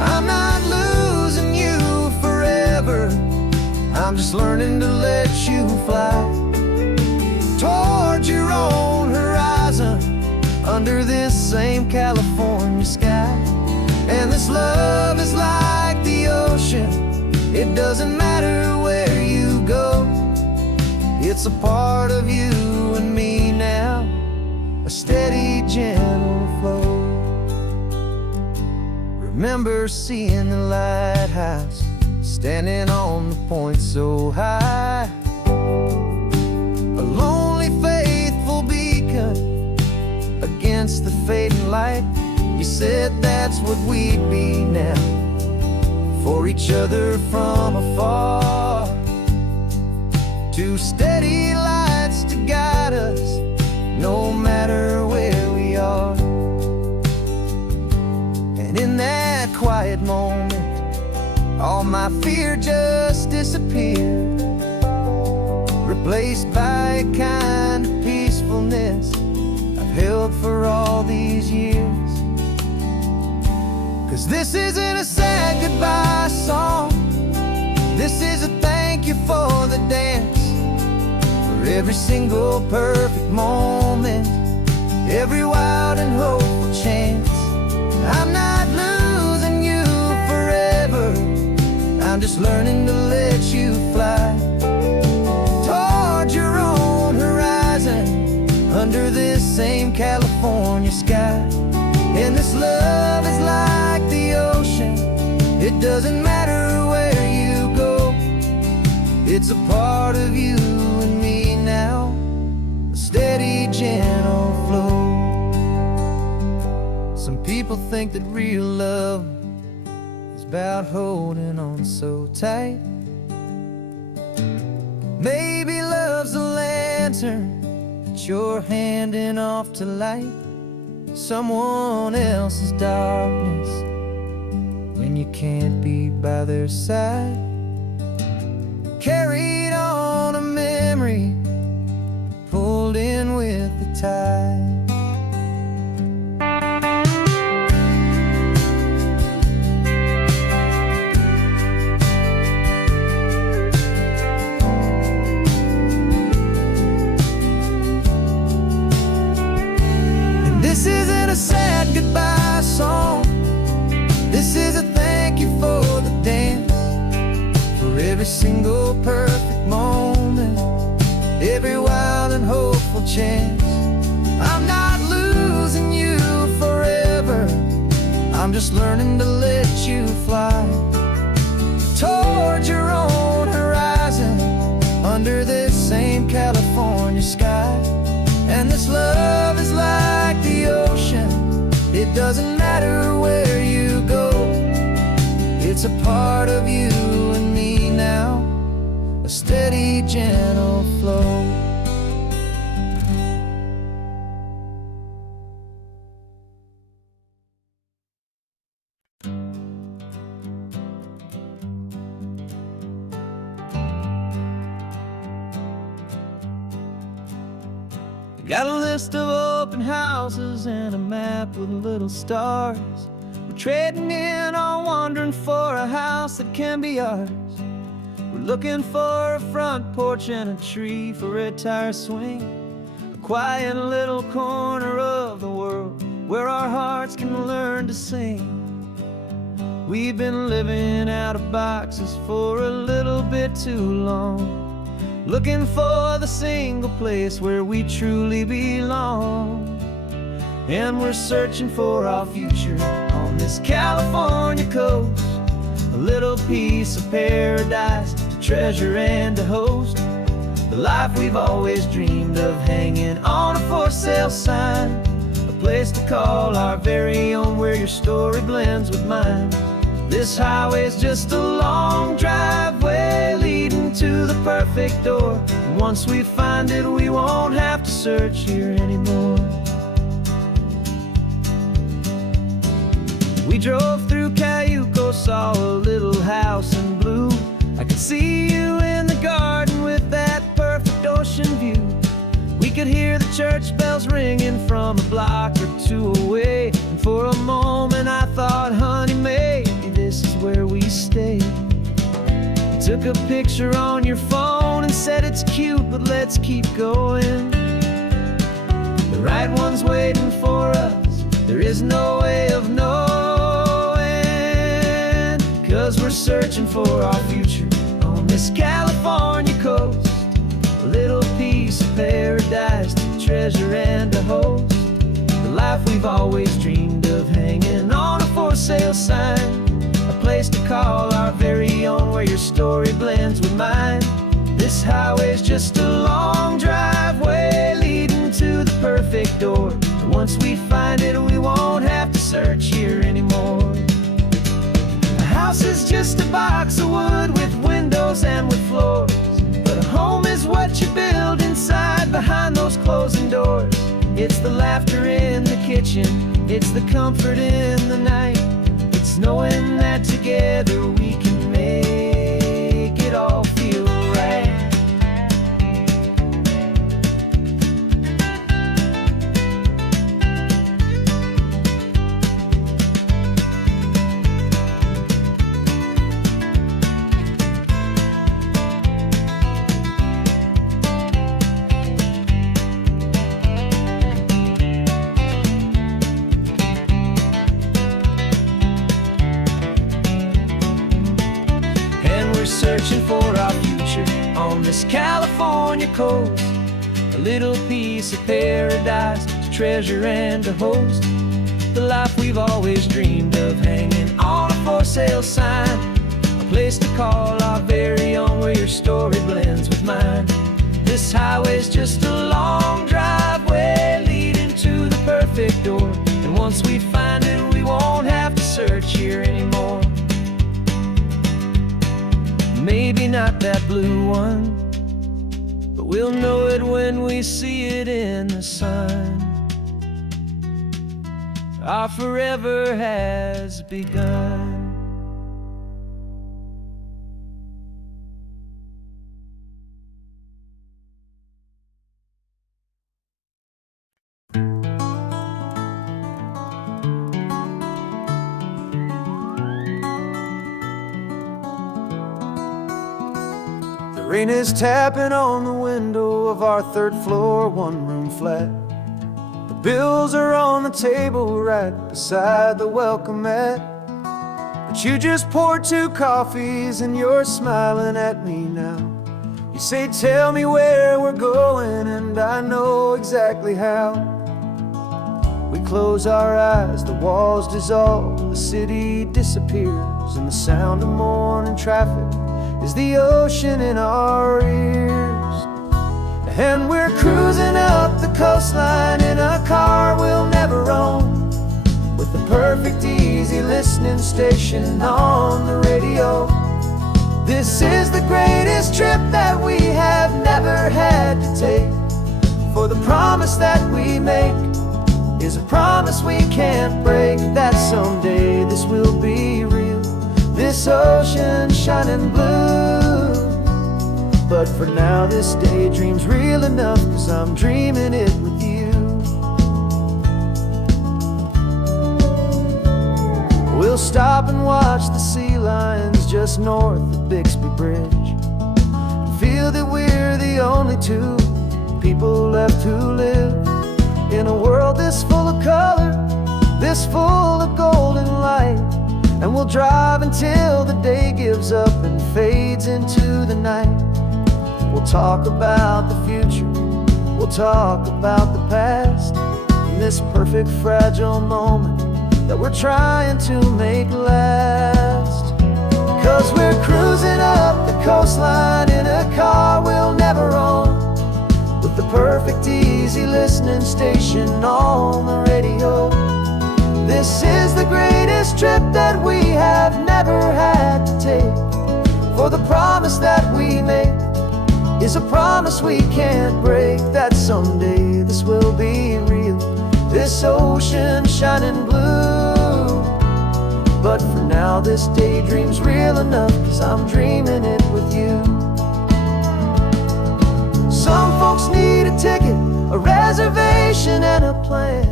I'm not losing you forever, I'm just learning to let you fly towards your own horizon, under this same California sky. And this love is like the ocean, it doesn't matter where you go, it's a part of you and me now, a steady, gentle flow. Remember seeing the lighthouse, standing on the point so high, a lonely, faithful beacon against the fading light. You said that's what we'd be now, for each other from afar. Two steady lights to guide us, no matter where we are. And in that quiet moment, all my fear just disappeared, replaced by a kind of peacefulness I've held for all these years. 'Cause this isn't a sad goodbye song, this is a thank you for the dance, for every single perfect moment, every wild and hopeful chance. I'm not losing you forever, I'm just learning to let you fly towards your own horizon, under this same California sky. And this love is like the ocean, it doesn't matter where you go, it's a part of you and me now, a steady, gentle flow. Some people think that real love is about holding on so tight. Maybe love's a lantern that you're handing off to light someone else's darkness when you can't be by their side. Carried on a memory, pulled in with the tide. This isn't a sad goodbye song, this is a thank you for the dance, for every single perfect moment, every wild and hopeful chance. I'm not losing you forever, I'm just learning to let you fly towards your own horizon, under this same California sky. And this love is like the ocean, it doesn't matter where you go, it's a part of you and me now, a steady, gentle flow. Got a list of open houses and a map with little stars. We're trading in or wandering for a house that can be ours. We're looking for a front porch and a tree for a tire swing, a quiet little corner of the world where our hearts can learn to sing. We've been living out of boxes for a little bit too long, looking for the single place where we truly belong. And we're searching for our future on this California coast, a little piece of paradise to treasure and to host, the life we've always dreamed of hanging on a for sale sign, a place to call our very own where your story blends with mine. This highway's just a long driveway leading to the perfect door, and once we find it we won't have to search here anymore. We drove through Cayuco, saw a little house in blue. I could see you in the garden with that perfect ocean view. We could hear the church bells ringing from a block or two away, and for a moment I thought, honey, maybe this is where we stay. You took a picture on your phone and said it's cute, but let's keep going. The right one's waiting for us, there is no way of knowing, 'cause we're searching for our future on this California coast, a little piece of paradise to treasure and to host, the life we've always dreamed of hanging on a for sale sign, a place to call our very own where your story blends with mine. This highway's just a long driveway leading to the perfect door, and once we find it we won't have to search here anymore. A house is just a box of wood with windows and with floors, but a home is what you build inside behind those closing doors. It's the laughter in the kitchen, it's the comfort in the night, it's knowing that together we can make it all feel right. Searching for our future on this California coast, a little piece of paradise to treasure and to host, the life we've always dreamed of hanging on a for sale sign, a place to call our very own where your story blends with mine. This highway's just a long driveway leading to the perfect door, and once we find it we won't have to search here anymore. Maybe not that blue one, but we'll know it when we see it in the sun. Our forever has begun. Rain is tapping on the window of our third floor, one-room flat. The bills are on the table right beside the welcome mat. But you just poured 2 coffees and you're smiling at me now. You say, tell me where we're going, and I know exactly how. We close our eyes, the walls dissolve, the city disappears, and the sound of morning traffic is the ocean in our ears. And we're cruising up the coastline in a car we'll never own, with the perfect easy listening station on the radio. This is the greatest trip that we have never had to take, for the promise that we make is a promise we can't break, that someday this will be real, this ocean shining blue. But for now this daydream's real enough, 'cause I'm dreaming it with you. We'll stop and watch the sea lions just north of Bixby Bridge, and feel that we're the only 2 people left who live in a world this full of color, this full of golden light. And we'll drive until the day gives up and fades into the night. We'll talk about the future, we'll talk about the past, in this perfect fragile moment that we're trying to make last. 'Cause we're cruising up the coastline in a car we'll never own, with the perfect easy listening station on the radio. This is the greatest trip that we have never had to take, for the promise that we make is a promise we can't break, that someday this will be real, this ocean shining blue. But for now this daydream's real enough, 'cause I'm dreaming it with you. Some folks need a ticket, a reservation and a plan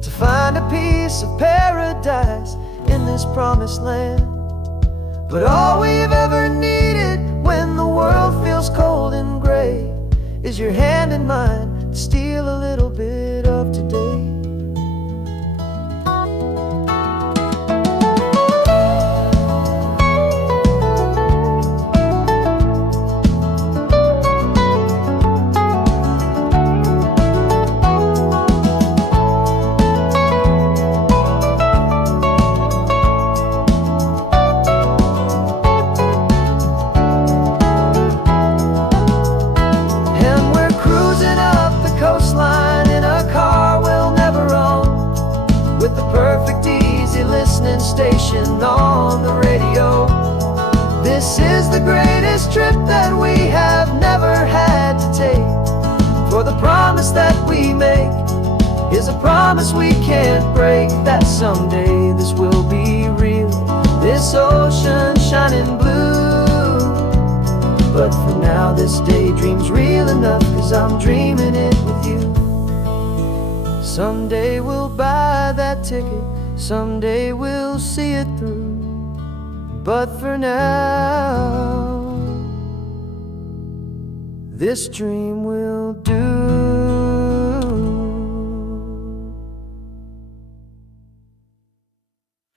to find a piece of paradise in this promised land. But all we've ever needed when the world feels cold and gray is your hand in mine to steal a little bit of today. Station on the radio. This is the greatest trip that we have never had to take, for the promise that we make is a promise we can't break, that someday this will be real, this ocean shining blue. But for now this daydream's real enough, 'cause I'm dreaming it with you. Someday we'll buy that ticket, someday we'll see it through. But for now, this dream will do.